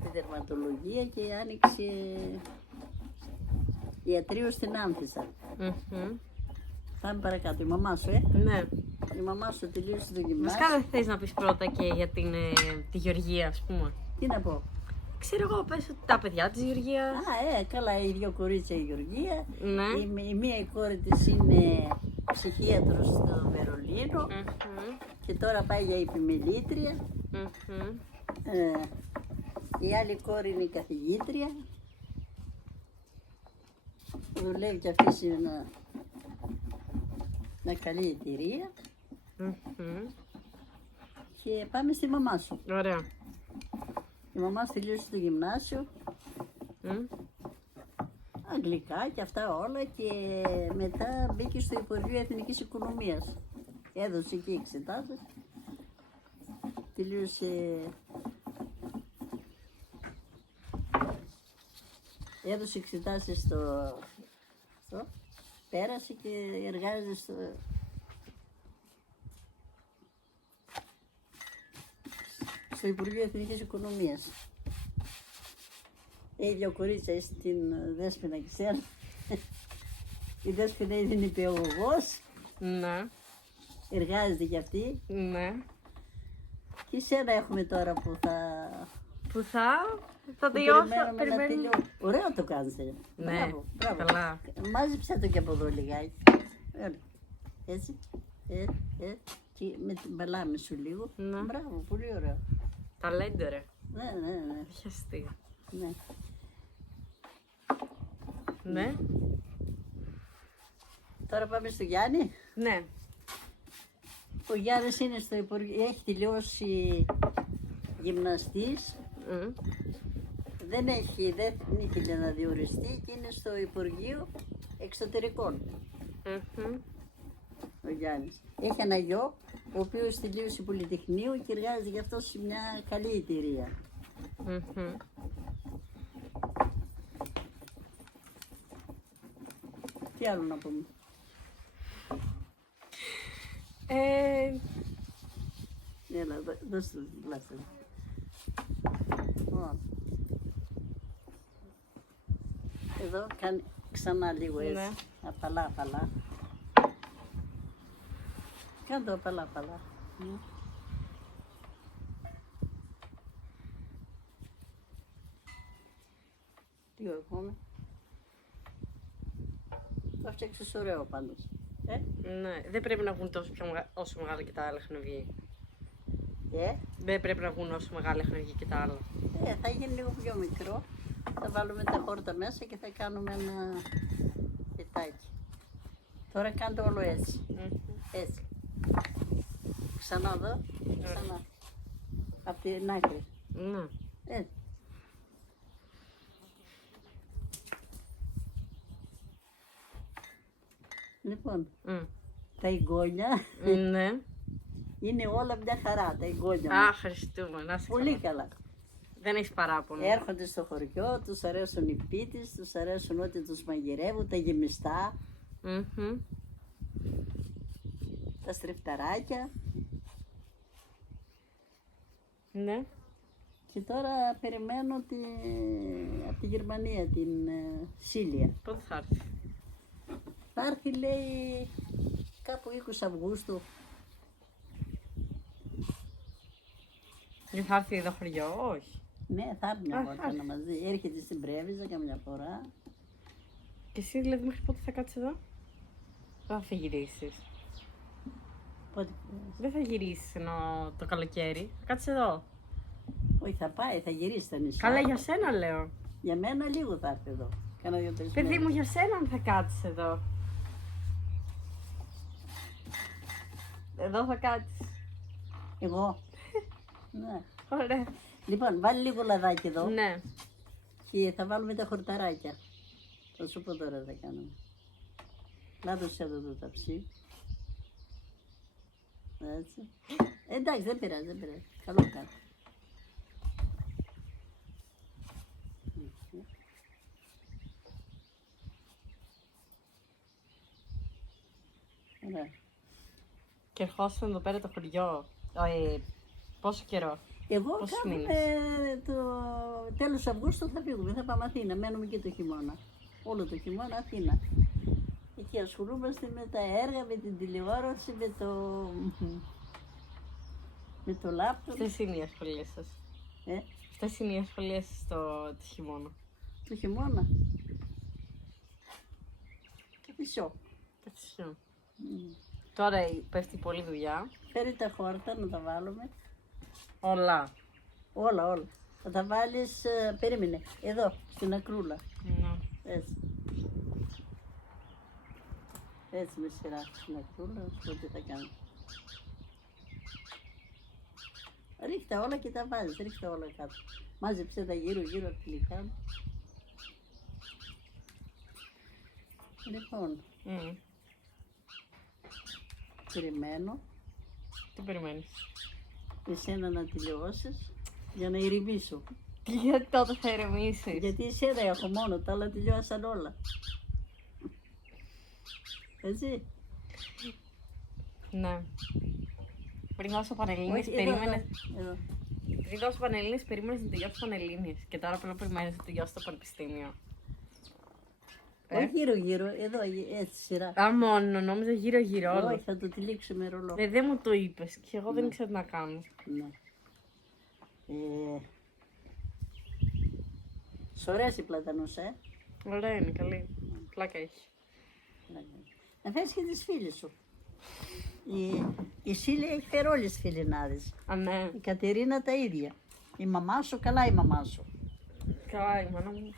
τη δερματολογία και άνοιξε ιατρείο στην Άμφισσα. Μμμ. Πάμε παρακάτω. Η μαμά σου, Ναι. Η μαμά σου τελείωσε το γυμνάσιο. Βασικά δεν θες να πεις πρώτα και για τη Γεωργία, ας πούμε. Τι να πω. Ξέρω εγώ, πες ότι τα παιδιά της Γεωργίας. Καλά, οι δύο κορίτσια η Γεωργία. Ναι. Η μία η κόρη της είναι ψυχίατρος στο Βερολίνο Μμμ. και τώρα πάει για επιμελήτρια. Μμμ. Ε, Η άλλη κόρη είναι η καθηγήτρια. Δουλεύει και αυτή σε μια καλή εταιρεία. Και πάμε στη μαμά σου. Ωραία. Η μαμά σου τελείωσε το γυμνάσιο. Αγγλικά και αυτά όλα και μετά μπήκε στο Υπουργείο Εθνικής Οικονομίας. Έδωσε εκεί εξετάσεις. Τελείωσε... Έδωσε εξετάσεις στο... Πέρασε και εργάζεται στο Υπουργείο Εθνικής Οικονομίας. Έχει δύο κορίτσια στην Δέσποινα και σένα. Η Δέσποινα είναι νηπιαγωγός. Ναι. Εργάζεται κι αυτή. Ναι. Και σένα έχουμε τώρα που θα... Που θα τελειώσω. Περιμένουμε. Ωραίο το κάνεις. Ναι. Μπράβο, μπράβο. Καλά. Μάζεψε το και από εδώ λιγάκι. Έτσι. Και με την μπαλάμε σου λίγο. Ναι. Μπράβο, πολύ ωραίο. Ταλέντο ρε. Ναι. Έχει αστείο. Ναι. Ναι. Τώρα πάμε στο Γιάννη. Ναι. Ο Γιάννης είναι στο Υπουργείο, έχει τελειώσει γυμναστής. Δεν ήθελε να διοριστεί και είναι στο Υπουργείο Εξωτερικών. Ο Γιάννης. Έχει ένα γιο, ο οποίος τελείωσε Πολυτεχνείο και εργάζεται γι' αυτό σε μια καλή εταιρεία. Τι άλλο να πούμε. Έλα, δώστε το πλάστα. Εδώ κάνει ξανά λίγο έτσι. Ναι. Απαλά. Κάνε το απαλά. Τι έχουμε. Το φτιάξεις ωραίο πάντως. Ναι. Δεν πρέπει να βγουν όσο μεγάλα και τα άλλα έχουν βγει. Δεν πρέπει να βγουν όσο μεγάλα έχουν βγει και τα άλλα. Θα γίνει λίγο πιο μικρό. Θα βάλουμε τα χόρτα μέσα και θα κάνουμε ένα πιτάκι. Τώρα κάνω το όλο έτσι. Έτσι. Ξανά εδώ. Ξανά. Απ' την άκρη. Ναι. Έτσι. Λοιπόν, τα εγγόνια Ναι. είναι όλα μια χαρά, τα εγγόνια Α, μας. ευχαριστούμε. Να είσαι Πολύ καλά. καλά. Δεν έχεις παράπονο. Έρχονται στο χωριό, τους αρέσουν οι πίτες, τους αρέσουν ότι τους μαγειρεύουν, τα γεμιστά, τα στριφταράκια. Ναι. Και τώρα περιμένω από τη Γερμανία την Σίλια. Πότε θα έρθει. Θα έρθει λέει κάπου 20 Αυγούστου. Δεν θα έρθει εδώ χωριό, όχι. Ναι, θα έρθει μια Α, φορά να μαζί. Έρχεται στην Πρέβιζα καμιά φορά. Και εσύ δηλαδή μέχρι πότε θα κάτσεις εδώ. Δεν θα γυρίσεις. Πότε... Δεν θα γυρίσεις ενώ το καλοκαίρι. Θα κάτσεις εδώ. Όχι, θα πάει, θα γυρίσει στα νησιά. Καλά για σένα λέω. Για μένα λίγο θα έρθει εδώ. Κάνα 2-3 Παιδί μέρες. μου για σένα αν θα κάτσεις εδώ. Εδώ θα κάτσεις. Εγώ. Ναι. Ωραία. Λοιπόν, βάλει λίγο λαδάκι εδώ Ναι. και θα βάλουμε τα χορταράκια. Θα σου πω τώρα θα κάνουμε. Λάδωσε εδώ το ταψί. Έτσι. Εντάξει, δεν πειράζει. Καλό κάνω. Ωραία. Και ερχόσουν εδώ πέρα το χωριό. Πόσο καιρό. Εγώ Πόσους κάνουμε το τέλος Αυγούστου θα φύγουμε, θα πάμε Αθήνα, μένουμε και το χειμώνα. Όλο το χειμώνα Αθήνα. Εκεί ασχολούμαστε με τα έργα, με την τηλεόραση, με το λάπτοπ. Αυτές είναι οι ασχολίες σας. Αυτές είναι οι ασχολίες σας το χειμώνα. Το χειμώνα. Καθισιό. Καθισιό. Τώρα πέφτει πολλή δουλειά. Φέρει τα χόρτα να τα βάλουμε. Όλα. Όλα. Θα τα βάλεις, περίμενε, εδώ, στην ακρούλα. Ναι. Έτσι. Έτσι με σειρά στην ακρούλα, να σου πω τι θα κάνω. Ρίχτε όλα και τα βάζεις, ρίχτε όλα κάτω. Μάζεψε τα γύρω-γύρω από τη λιχάνα. Λοιπόν, περιμένω Τι περιμένεις? εσένα να τελειώσεις για να ηρεμήσω. Γιατί τότε θα ηρεμήσεις? Γιατί εσένα έχω μόνο, τα άλλα τελειώσαν όλα. Έτσι. Ναι. Πριν δώσω Πανελλήνιες, Όχι, εδώ, περίμενες. εδώ. Πριν δώσω Πανελλήνιες, περίμενες να τελειώσει Πανελλήνιες. Και τώρα πλέον περιμένεις να τελειώσει το πανεπιστήμιο. Όχι γύρω-γύρω, εδώ έτσι σειρά. Α, μόνο, νόμιζα γύρω-γύρω όλο. Όχι, θα το τυλίξουμε ρολό. Δεν μου το είπες και εγώ δεν ήξερα τι να κάνω. Ναι. Σ' αρέσει πλατανός, Ωραία είναι, καλή. Πλάκα έχει. Να φέρεις και τις φίλες σου. Η Σίλια έχει φέρει όλες τις φιλενάδες. Α, ναι. Η Κατερίνα τα ίδια. Η μαμά σου, καλά η μαμά σου. Καλά, η μάνα μου.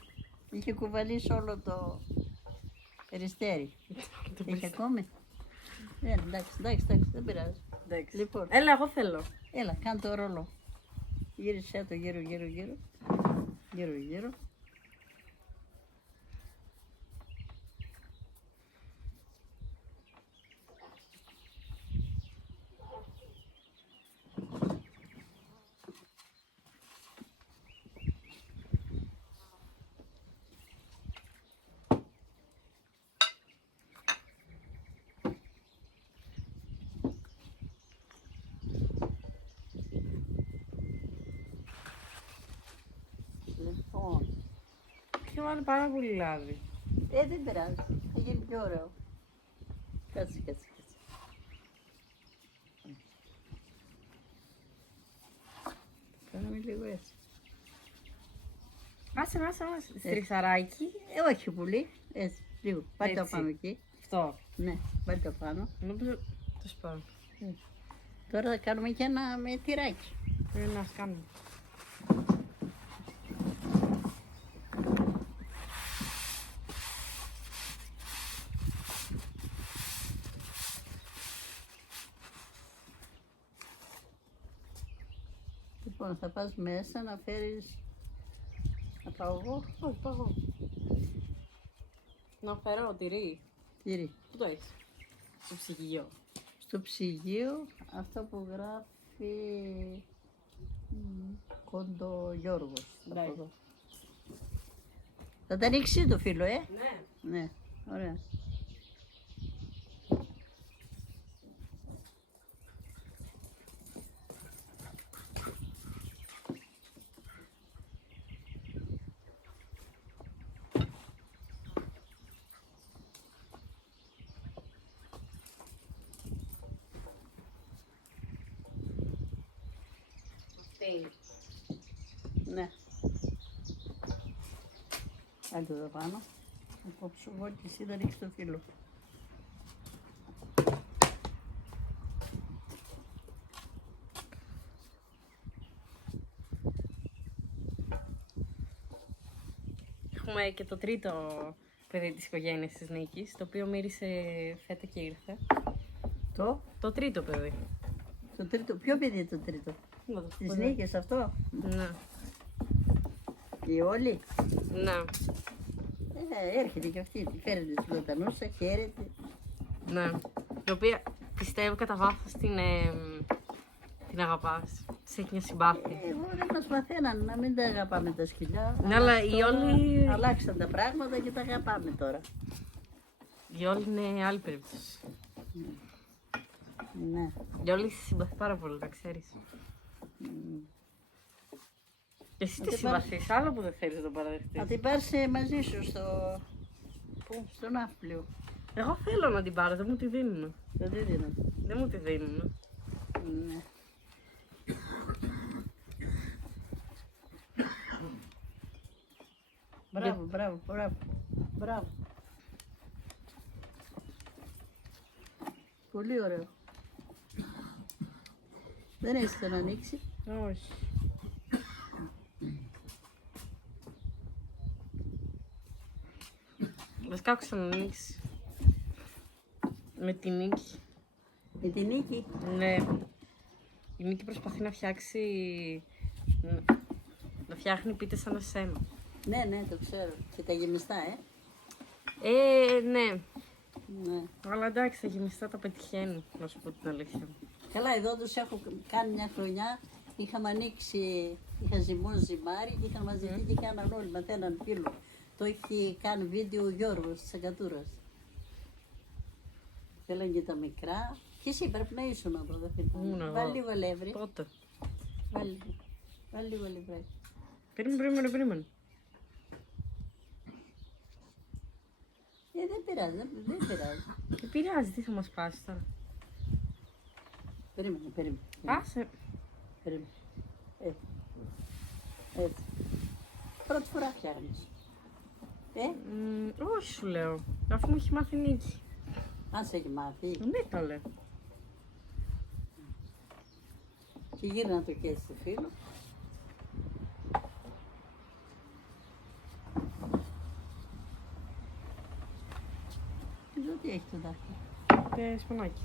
Είχε κουβαλήσει όλο το περιστέρι. Έχει ακόμη. Εντάξει, δεν πειράζει. Εντάξει. Λοιπόν, Έλα, εγώ θέλω. έλα, κάνε το ρόλο. Γύρισε το γύρω. Γύρω. Λοιπόν, Έχει βάλει πάρα πολύ λάδι. δεν πειράζει. Θα γίνει πιο ωραίο. Κάτσε. Κάναμε λίγο έτσι. Άσε. Στριξαράκι. Όχι πολύ. Έτσι, λίγο. Πάρτε το Έτσι. πάνω εκεί. Αυτό. Ναι, πάρτε το πάνω. Νομίζω το σπάω. Τώρα θα κάνουμε και ένα με τυράκι. Πρέπει να κάνουμε. Λοιπόν, θα πας μέσα να φέρεις... Να πάω εγώ. Όχι, πάω εγώ. Να φέρω τυρί. Τυρί. Πού το έχεις? Στο ψυγείο. Στο ψυγείο αυτό που γράφει Κοντογιώργος. Εντάξει. Θα τα ανοίξει το φύλλο, Ναι. Ναι, ωραία. Αυτή. Ναι. Άντε εδώ πάνω. Να κόψω εγώ και εσύ θα ρίξεις το φύλλο. Έχουμε και το τρίτο παιδί της οικογένειας της Νίκης, το οποίο μύρισε φέτα και ήρθε. Το τρίτο παιδί. Το τρίτο, ποιο παιδί είναι το τρίτο? Να το Της πω, Νίκης αυτό? Ναι. Η όλη? Ναι. Έρχεται και αυτή, τη φέρετε τη Λοτανούσα, χαίρεται. Ναι. Η οποία πιστεύω κατά βάθος την αγαπάς. Της έχει μια συμπάθεια. Εγώ δεν μας μαθαίναν να μην τα αγαπάμε τα σκυλιά. Ναι, αλλά η τώρα όλη- αλλάξαν τα πράγματα και τα αγαπάμε τώρα. Η όλη είναι άλλη περίπτωση. Ναι. Η όλη συμπαθεί πάρα πολύ, να ξέρεις. Και εσύ τη Ότι συμπαθείς, άλλο που δεν θέλεις να τον Θα παραδεχτείς. την πάρεις μαζί σου στο ναύπλιο. Εγώ θέλω να την πάρω, δεν μου τη δίνουν. Το τι δίνω. Δεν μου τη δίνουν. Ναι. Μπράβο. Πολύ ωραίο. Δεν έχεις τον ανοίξει. Όχι. Βασικά άκουσα να ανοίξει. Με τη Νίκη. Με την Νίκη. Ναι. Η Νίκη προσπαθεί να φτιάξει. Να φτιάχνει πίτες σαν εσένα. Ναι, ναι, το ξέρω. Και τα γεμιστά, Ναι. Ναι. Αλλά εντάξει, τα γεμιστά τα πετυχαίνει, να σου πω την αλήθεια. Καλά, εδώ τους έχω κάνει μια χρονιά. Είχαμε ανοίξει, είχα ζυμώσει ζυμάρι και είχαν μαζευτεί και κάναν όλοι. Μαθαίναν φίλο. Το έχει κάνει βίντεο ο Γιώργος της Ακατούρας. Θέλαν και τα μικρά. Και εσύ πρέπει να ήσουν εδώ, δεν Ήμουν θυμάμαι. εγώ. Βάλει λίγο αλεύρι. Πότε. Βάλει λίγο αλεύρι. Περίμενε. Δεν πειράζει, δεν πειράζει. Δεν πειράζει, τι θα μας πάσει τώρα. Περίμενε. Πάσε. Περίμενε. Έτσι. Πρώτη φορά φτιάχνεις. Όχι σου λέω, αφού μου έχει μάθει η Νίκη. Αν σε έχει μάθει. Ναι, καλέ. Και γύρνα το και στη φίλο. Τι έχει το δάχτυλο. Σπανάκι.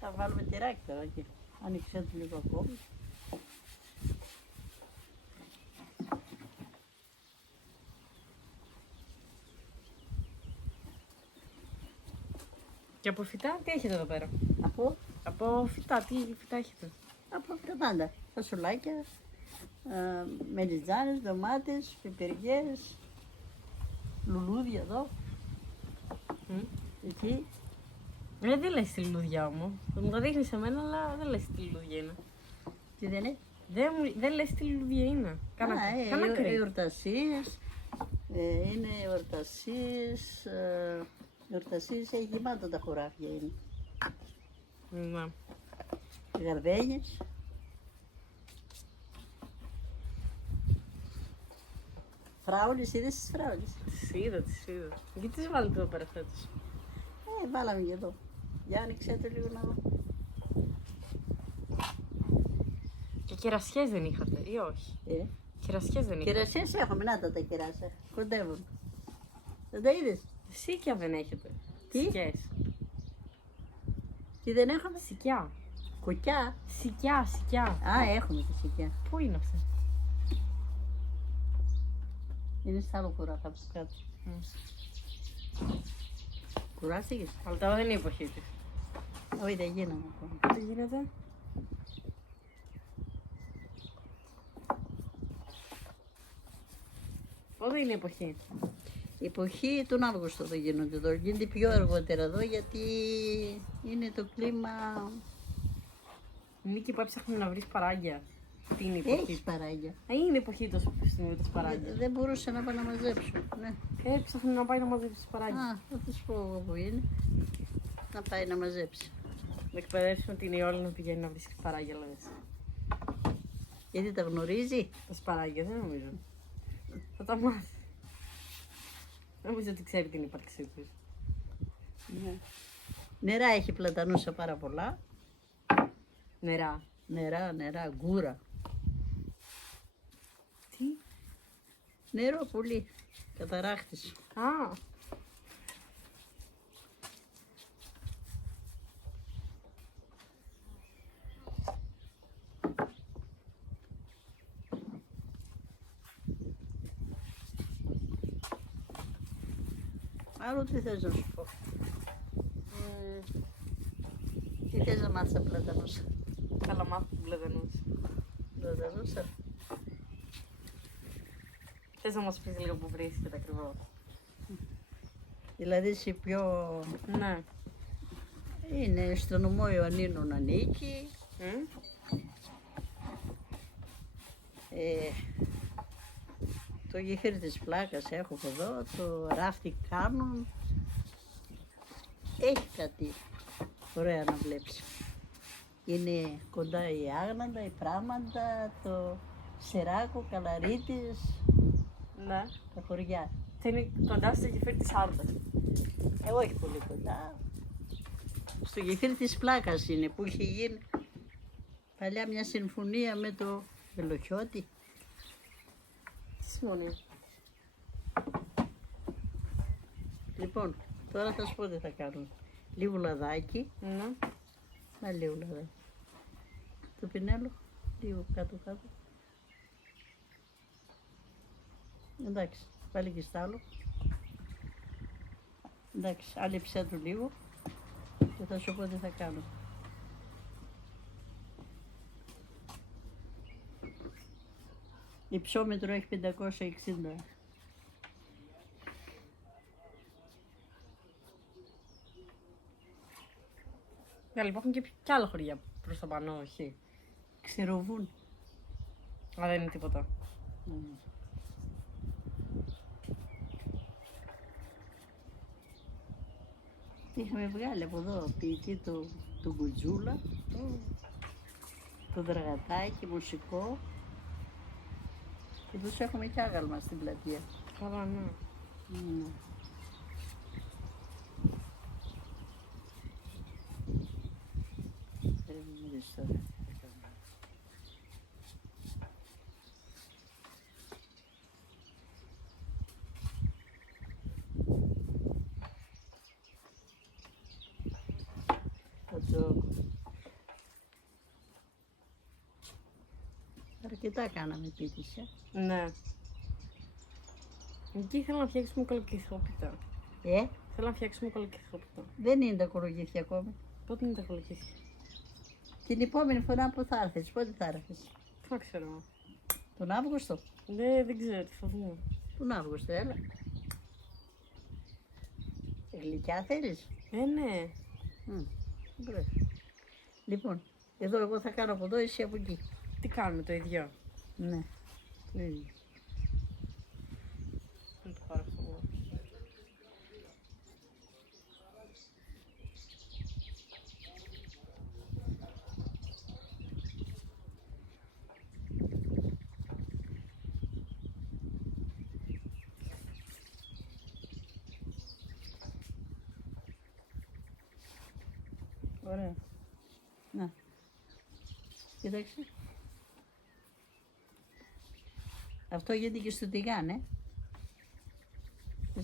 Θα βάλουμε τυράκι τώρα εκεί. Άνοιξε το λίγο ακόμα. Και από φυτά, τι έχετε εδώ πέρα. Από φυτά, τι φυτά έχετε. τα πάντα. Φασουλάκια, μελιτζάνες, ντομάτες, πιπεριές, λουλούδια εδώ, εκεί. Δεν λες τη λουλούδια μου. Μου το δείχνεις σε μένα, αλλά δεν λες τι λουλούδια είναι. Τι δεν είναι. Δεν λες τι λουλούδια είναι. Κάνα κρύο. Εορτασίες, είναι εορτασίες, εορτασίες έχει γεμάτα τα χωράφια είναι. Ναι. Γαρδένιες. Φράουλες, είδες τις φράουλες. Τις είδα. Γιατί τις βάλετε εδώ πέρα φέτος. Βάλαμε και εδώ. Για άνοιξε το λίγο να δω. Και κερασιές δεν είχατε ή όχι. Κερασιές δεν είχατε. Κερασιές έχουμε, να τα κεράσια. Κοντεύουν. Δεν τα είδες. Σίκια δεν έχετε. Τι? Σικιές. Τι δεν έχουμε. Σικιά. Κουκιά. Σικιά. Έχουμε τη σικιά. Πού είναι αυτά. Είναι στα άλλο κουράφα από κάτω. Κουράστηκες. Αλλά τώρα δεν είναι η εποχή της. Όχι, δεν γίνανε ακόμα. Τι γίνεται. Πότε είναι η εποχή. Η εποχή τον Αύγουστο δεν γίνονται εδώ. Γίνεται πιο αργότερα εδώ γιατί είναι το κλίμα. Νίκη, πάει ψάχνει να βρεις παράγια. Τι είναι η εποχή. Έχεις παράγια. Είναι η εποχή τόσο στιγμή με τις παράγια. Δεν μπορούσα να πάω να μαζέψω. Ναι. Ψάχνει να πάει να μαζέψει τις παράγια. Θα της πω εγώ που είναι. Να πάει να μαζέψει. Να εκπαιδεύσουμε την Ιόλη να πηγαίνει να βρει παράγια, λες. Γιατί τα γνωρίζει. Τα σπαράγια δεν νομίζω. Θα τα μάθει. Νομίζω ότι ξέρει την ύπαρξή του. Ναι. Νερά έχει πλατανούσα πάρα πολλά. Νερά. Νερά, γκούρα. Τι. Νερό πολύ. Καταράχτης. Άλλο τι θες να σου πω. Τι θες να μάθεις από πλατανούσα. Καλά μάθω την πλατανούσα. Πλατανούσα. Θες να μας πεις λίγο που βρίσκεται ακριβώς. Δηλαδή είσαι πιο... Ναι. Είναι στο νομό Ιωαννίνων ανήκει. Το γεφύρι της Πλάκας έχω εδώ, το ράφτη κάνουν. Έχει κάτι ωραία να βλέπεις. Είναι κοντά η Άγναντα, η Πράμαντα, το Σεράκο, Καλαρίτης, Ναι. τα χωριά. Αυτό είναι κοντά στο γεφύρι της Άρτας. Όχι πολύ κοντά. Στο γεφύρι της Πλάκας είναι που είχε γίνει παλιά μια συμφωνία με το Βελοχιώτη. Τι συμφωνία. Λοιπόν, τώρα θα σου πω τι θα κάνουμε. Λίγο λαδάκι, Ναι. να λίγο λαδάκι. Το πινέλο, λίγο κάτω-κάτω. Εντάξει, πάλι και στ' άλλο. Εντάξει, άλυψέ του λίγο και θα σου πω τι θα κάνω. Υψόμετρο έχει 560. Ναι, υπάρχουν και άλλα χωριά προς το πανώ, όχι. Ξηροβούν. Αλλά δεν είναι τίποτα. Είχαμε βγάλει από εδώ ποιητή του Γκουτζούλα, το Δραγατάκι, μουσικό. Και τους έχουμε κι άγαλμα στην πλατεία. Καλά, ναι. Mm. Περίμενε τώρα. Αρκετά κάναμε πίτισια. Ναι. Εκεί θέλω να φτιάξουμε κολοκυθόπιτα. Θέλω να φτιάξουμε κολοκυθόπιτα. Δεν είναι τα κολογήθια ακόμη. Πότε είναι τα κολοκύθια. Την επόμενη φορά που θα έρθεις, πότε θα έρθεις? Τι ξέρω. Τον Αύγουστο. Δεν ξέρω τι θα δούμε. Τον Αύγουστο, έλα. Γλυκιά θέλεις? Ναι. Ωραία. Λοιπόν, εδώ εγώ θα κάνω από εδώ, εσύ από εκεί. Τι κάνουμε το ίδιο. Ναι. Το ίδιο. Να το πάρω αυτό εγώ. Ωραία. Να. Κοίταξε. Αυτό γίνεται και στο τηγάνι.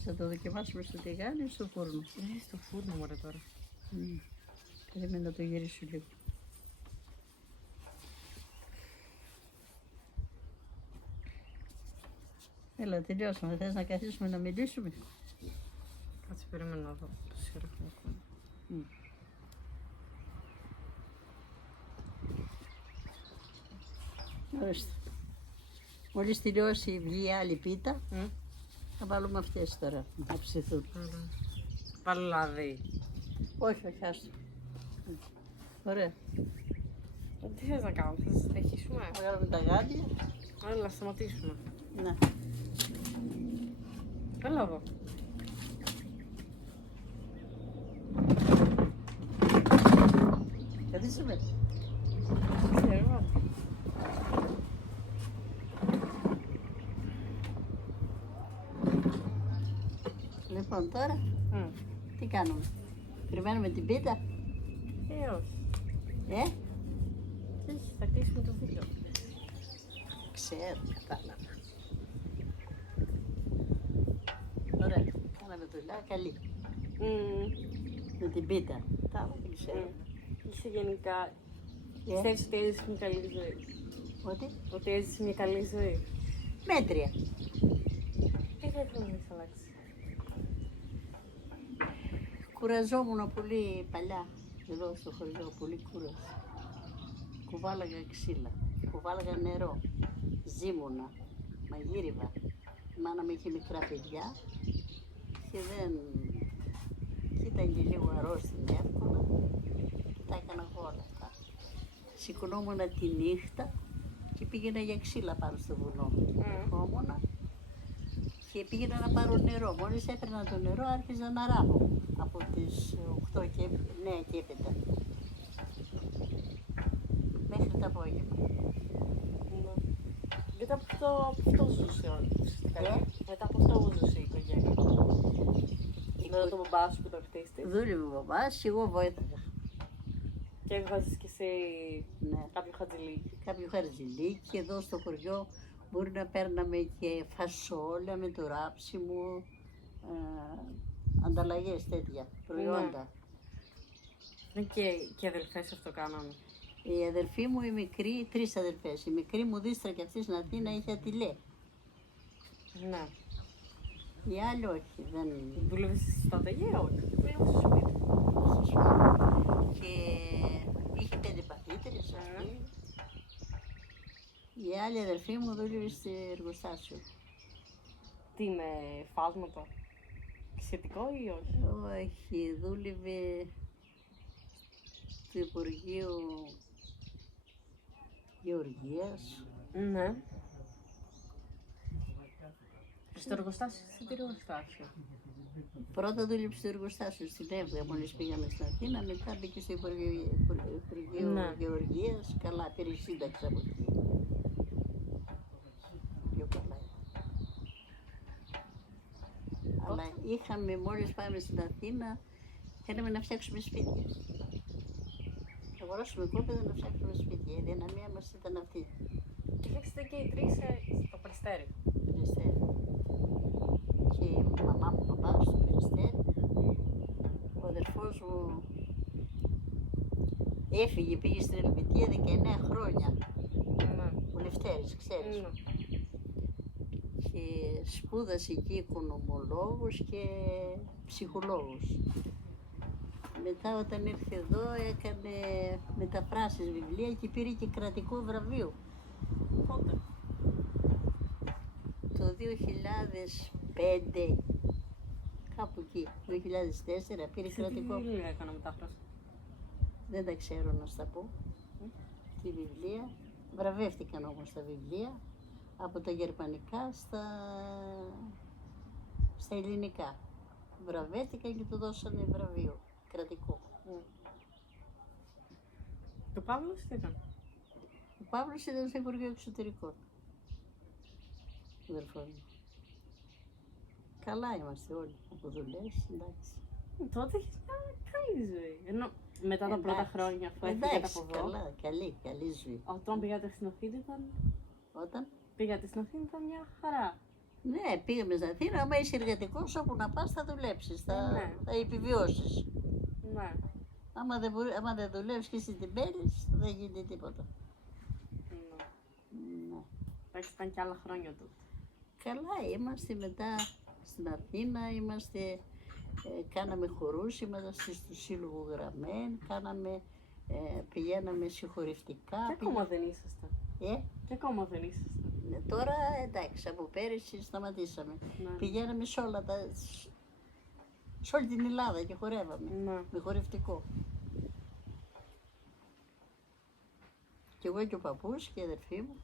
Θα το δοκιμάσουμε στο τηγάνι ή στο φούρνο. Στο φούρνο μωρέ τώρα. Περίμενα να το γυρίσω λίγο. Έλα, τελειώσαμε. Θες να καθίσουμε να μιλήσουμε? Κάτσε περίμενα να δω πόση ώρα έχουμε ακόμα. Ορίστε. Μόλις τελειώσει βγει άλλη πίτα, θα βάλουμε αυτές τώρα να ψηθούν. Βάλω λάδι. Όχι, όχι, άστο. Ωραία. Τι θες να κάνουμε, θα συνεχίσουμε. Θα βγάλουμε τα γάντια. Έλα, να σταματήσουμε. Ναι. Έλα εδώ. Καθίσουμε. Ξέρω. Λοιπόν, τώρα τι κάνουμε? Περιμένουμε την πίτα. Όχι. Όχι, θα κλείσουμε το βίντεο. Ξέρω, κατάλαβα. Ωραία, κάναμε δουλειά καλή. Με την πίτα. Τα άλλα δεν ξέρω. Είσαι γενικά. Πιστεύεις ότι έζησες μια καλή ζωή. Ότι έζησες μια καλή ζωή. Μέτρια. Τι θα ήθελα να έχεις αλλάξει? Κουραζόμουν πολύ παλιά, εδώ στο χωριό, πολύ κούραση. Κουβάλαγα ξύλα, κουβάλαγα νερό, ζήμωνα, μαγείριβα. Η μάνα μου είχε μικρά παιδιά και ήταν και λίγο αρρώστια εύκολα και τα έκανα εγώ όλα αυτά. Σηκωνόμουν τη νύχτα και πήγαινα για ξύλα πάνω στο βουνό. Ερχόμουνα και πήγαινα να πάρω νερό. Μόλις έπαιρνα το νερό άρχιζα να ράβω από τις 8 και 9 και έπειτα. Μέχρι το απόγευμα. Δεν μετά από αυτό ζούσε όλη ουσιαστικά. Ε? Μετά από αυτό ζούσε η οικογένεια. Μετά τον μπαμπά σου που ήταν χτίστη. Δούλευε ο μπαμπάς και εγώ βοήθαγα. Και έβγαζες κι εσύ Ναι. κάποιο χατζηλίκι. Κάποιο χαρζιλίκι εδώ στο χωριό μπορεί να παίρναμε και φασόλια με το ράψιμο, ανταλλαγές τέτοια προϊόντα. Ναι, και οι αδελφές αυτό κάνανε. Η αδερφή μου η μικρή, 3 αδερφές, η μικρή μου δίστρα και αυτή στην Αθήνα είχε ατυλέ. Ναι. Η άλλη όχι, δεν Δούλευες στο ατελείο, όχι. Δούλευες στο σπίτι. και είχε 5 παπίτρες αυτή. Η άλλη αδερφή μου δούλευε στο εργοστάσιο. Τι με φάσματα. Σχετικό ή όχι. Όχι, δούλευε στο Υπουργείο Γεωργίας. Ναι. Στο εργοστάσιο, σε τι εργοστάσιο. Πρώτα δούλεψε στο εργοστάσιο στην Εύγα, μόλις πήγαμε στην Αθήνα, μετά μπήκε στο Υπουργείο Ναι. Γεωργίας. Καλά, πήρε σύνταξη από εκεί. Πιο καλά. Αλλά είχαμε, μόλις πάμε στην Αθήνα, θέλαμε να φτιάξουμε σπίτια. Να αγοράσουμε κόπεδα να φτιάξουμε σπίτια. Η δυναμία μας ήταν αυτή. Και φτιάξετε και οι τρεις στο Περιστέρι. Περιστέρι. Και η μαμά μου παπά στο Περιστέρι. Ο αδερφός μου έφυγε, πήγε στην Ελβετία 19 χρόνια. Ναι. Ο Λευτέρης, ξέρεις. Ναι. Και σπούδασε εκεί οικονομολόγος και ψυχολόγος. Μετά όταν ήρθε εδώ έκανε μεταφράσεις βιβλία και πήρε και κρατικό βραβείο. Πότε. Το 2005, κάπου εκεί, 2004 πήρε κρατικό. Τι βιβλία έκανα μετάφραση. Δεν τα ξέρω να στα πω. Τι βιβλία. Βραβεύτηκαν όμως τα βιβλία από τα γερμανικά στα ελληνικά. Βραβεύτηκαν και του δώσανε βραβείο κρατικό. Το Παύλος τι έκανε. Ο Παύλος ήταν στο Υπουργείο Εξωτερικών. Ο αδερφός μου. Καλά είμαστε όλοι από δουλειές, εντάξει. Τότε έχεις μια καλή ζωή. Ενώ μετά τα πρώτα Εντάξει. χρόνια που έφυγατε Εντάξει, από εδώ. καλά, καλή ζωή. Όταν πήγατε στην Αθήνα ήταν. Όταν Πήγατε στην Αθήνα ήταν μια χαρά. ναι, πήγαμε στην Αθήνα, άμα είσαι εργατικός, όπου να πας θα δουλέψεις, Ναι. θα επιβιώσεις. Ναι. Άμα δεν δουλεύεις και στην τεμπέλης, δεν γίνεται τίποτα. Ναι. Ναι. Εντάξει, ήταν και άλλα χρόνια τότε. Καλά, είμαστε μετά στην Αθήνα, κάναμε χορούς, ήμασταν στο Σύλλογο Γραμμέν, πηγαίναμε σε χορευτικά. Και ακόμα δεν ήσασταν. Και ακόμα δεν ήσασταν. Τώρα εντάξει, από πέρυσι σταματήσαμε. Ναι. Πηγαίναμε σε όλη την Ελλάδα και χορεύαμε. Ναι. Με χορευτικό. Και εγώ και ο παππούς και η αδερφή μου.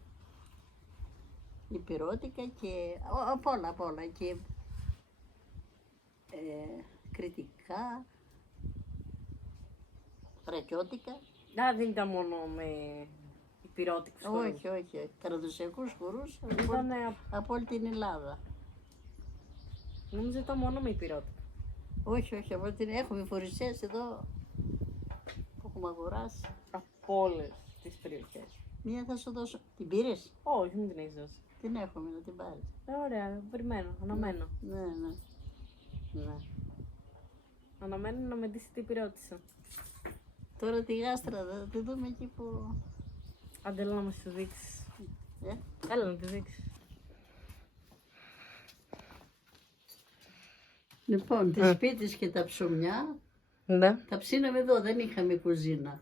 Υπηρώτικα και απ' όλα. Και κριτικά, ρακιώτικα. Δεν ήταν μόνο με υπηρώτικους χορούς. Όχι. Παραδοσιακούς χορούς Ήτανε, από όλη την Ελλάδα. νομίζω ήταν μόνο με υπηρώτικα. Όχι, έχουμε φοριστές εδώ που έχουμε αγοράσει. Από όλες τις περιοχές. Μία θα σου δώσω. Την πήρες? Όχι, μην την έχεις δώσει. Την έχουμε να την πάρεις. Ωραία, περιμένω, αναμένω. Ναι. Αναμένω να με δεις τι υπηρώτησα. Τώρα τη γάστρα θα τη δούμε εκεί που... Άντε, έλα να μας τη δείξεις. Ε? Έλα να τη δείξεις. Λοιπόν, τις σπίτες και τα ψωμιά Ναι. τα ψήναμε εδώ, δεν είχαμε κουζίνα.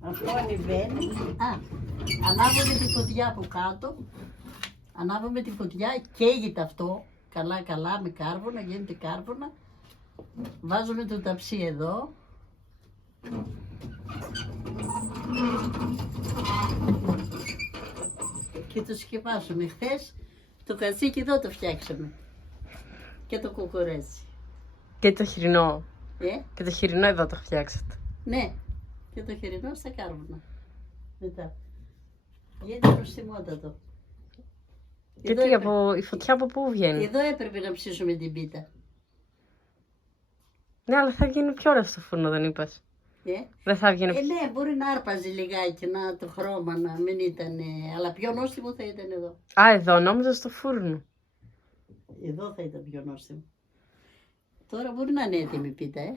Αυτό ανεβαίνει. Ανάβουμε τη φωτιά από κάτω. Ανάβουμε τη φωτιά, καίγεται αυτό. Καλά με κάρβουνα, γίνεται κάρβουνα. Βάζουμε το ταψί εδώ. Και το σκεπάσουμε. Χθες το κατσίκι εδώ το φτιάξαμε. Και το κουκουρέτσι. Και το χοιρινό. Ε? Και το χοιρινό εδώ το φτιάξατε. Ναι. Και το χοιρινό στα κάρβουνα. Μετά. Γιατί είναι νοστιμότατο. Γιατί η φωτιά από πού βγαίνει? Εδώ έπρεπε να ψήσουμε την πίτα. Ναι, αλλά θα γίνει πιο ώρα στο φούρνο, δεν είπες? Δεν θα βγαίνει. Ναι, μπορεί να άρπαζε λιγάκι, να το χρώμα να μην ήταν. Αλλά πιο νόστιμο θα ήταν εδώ. Α, εδώ νόμιζα στο φούρνο. Εδώ θα ήταν πιο νόστιμο. Τώρα μπορεί να είναι έτοιμη η πίτα,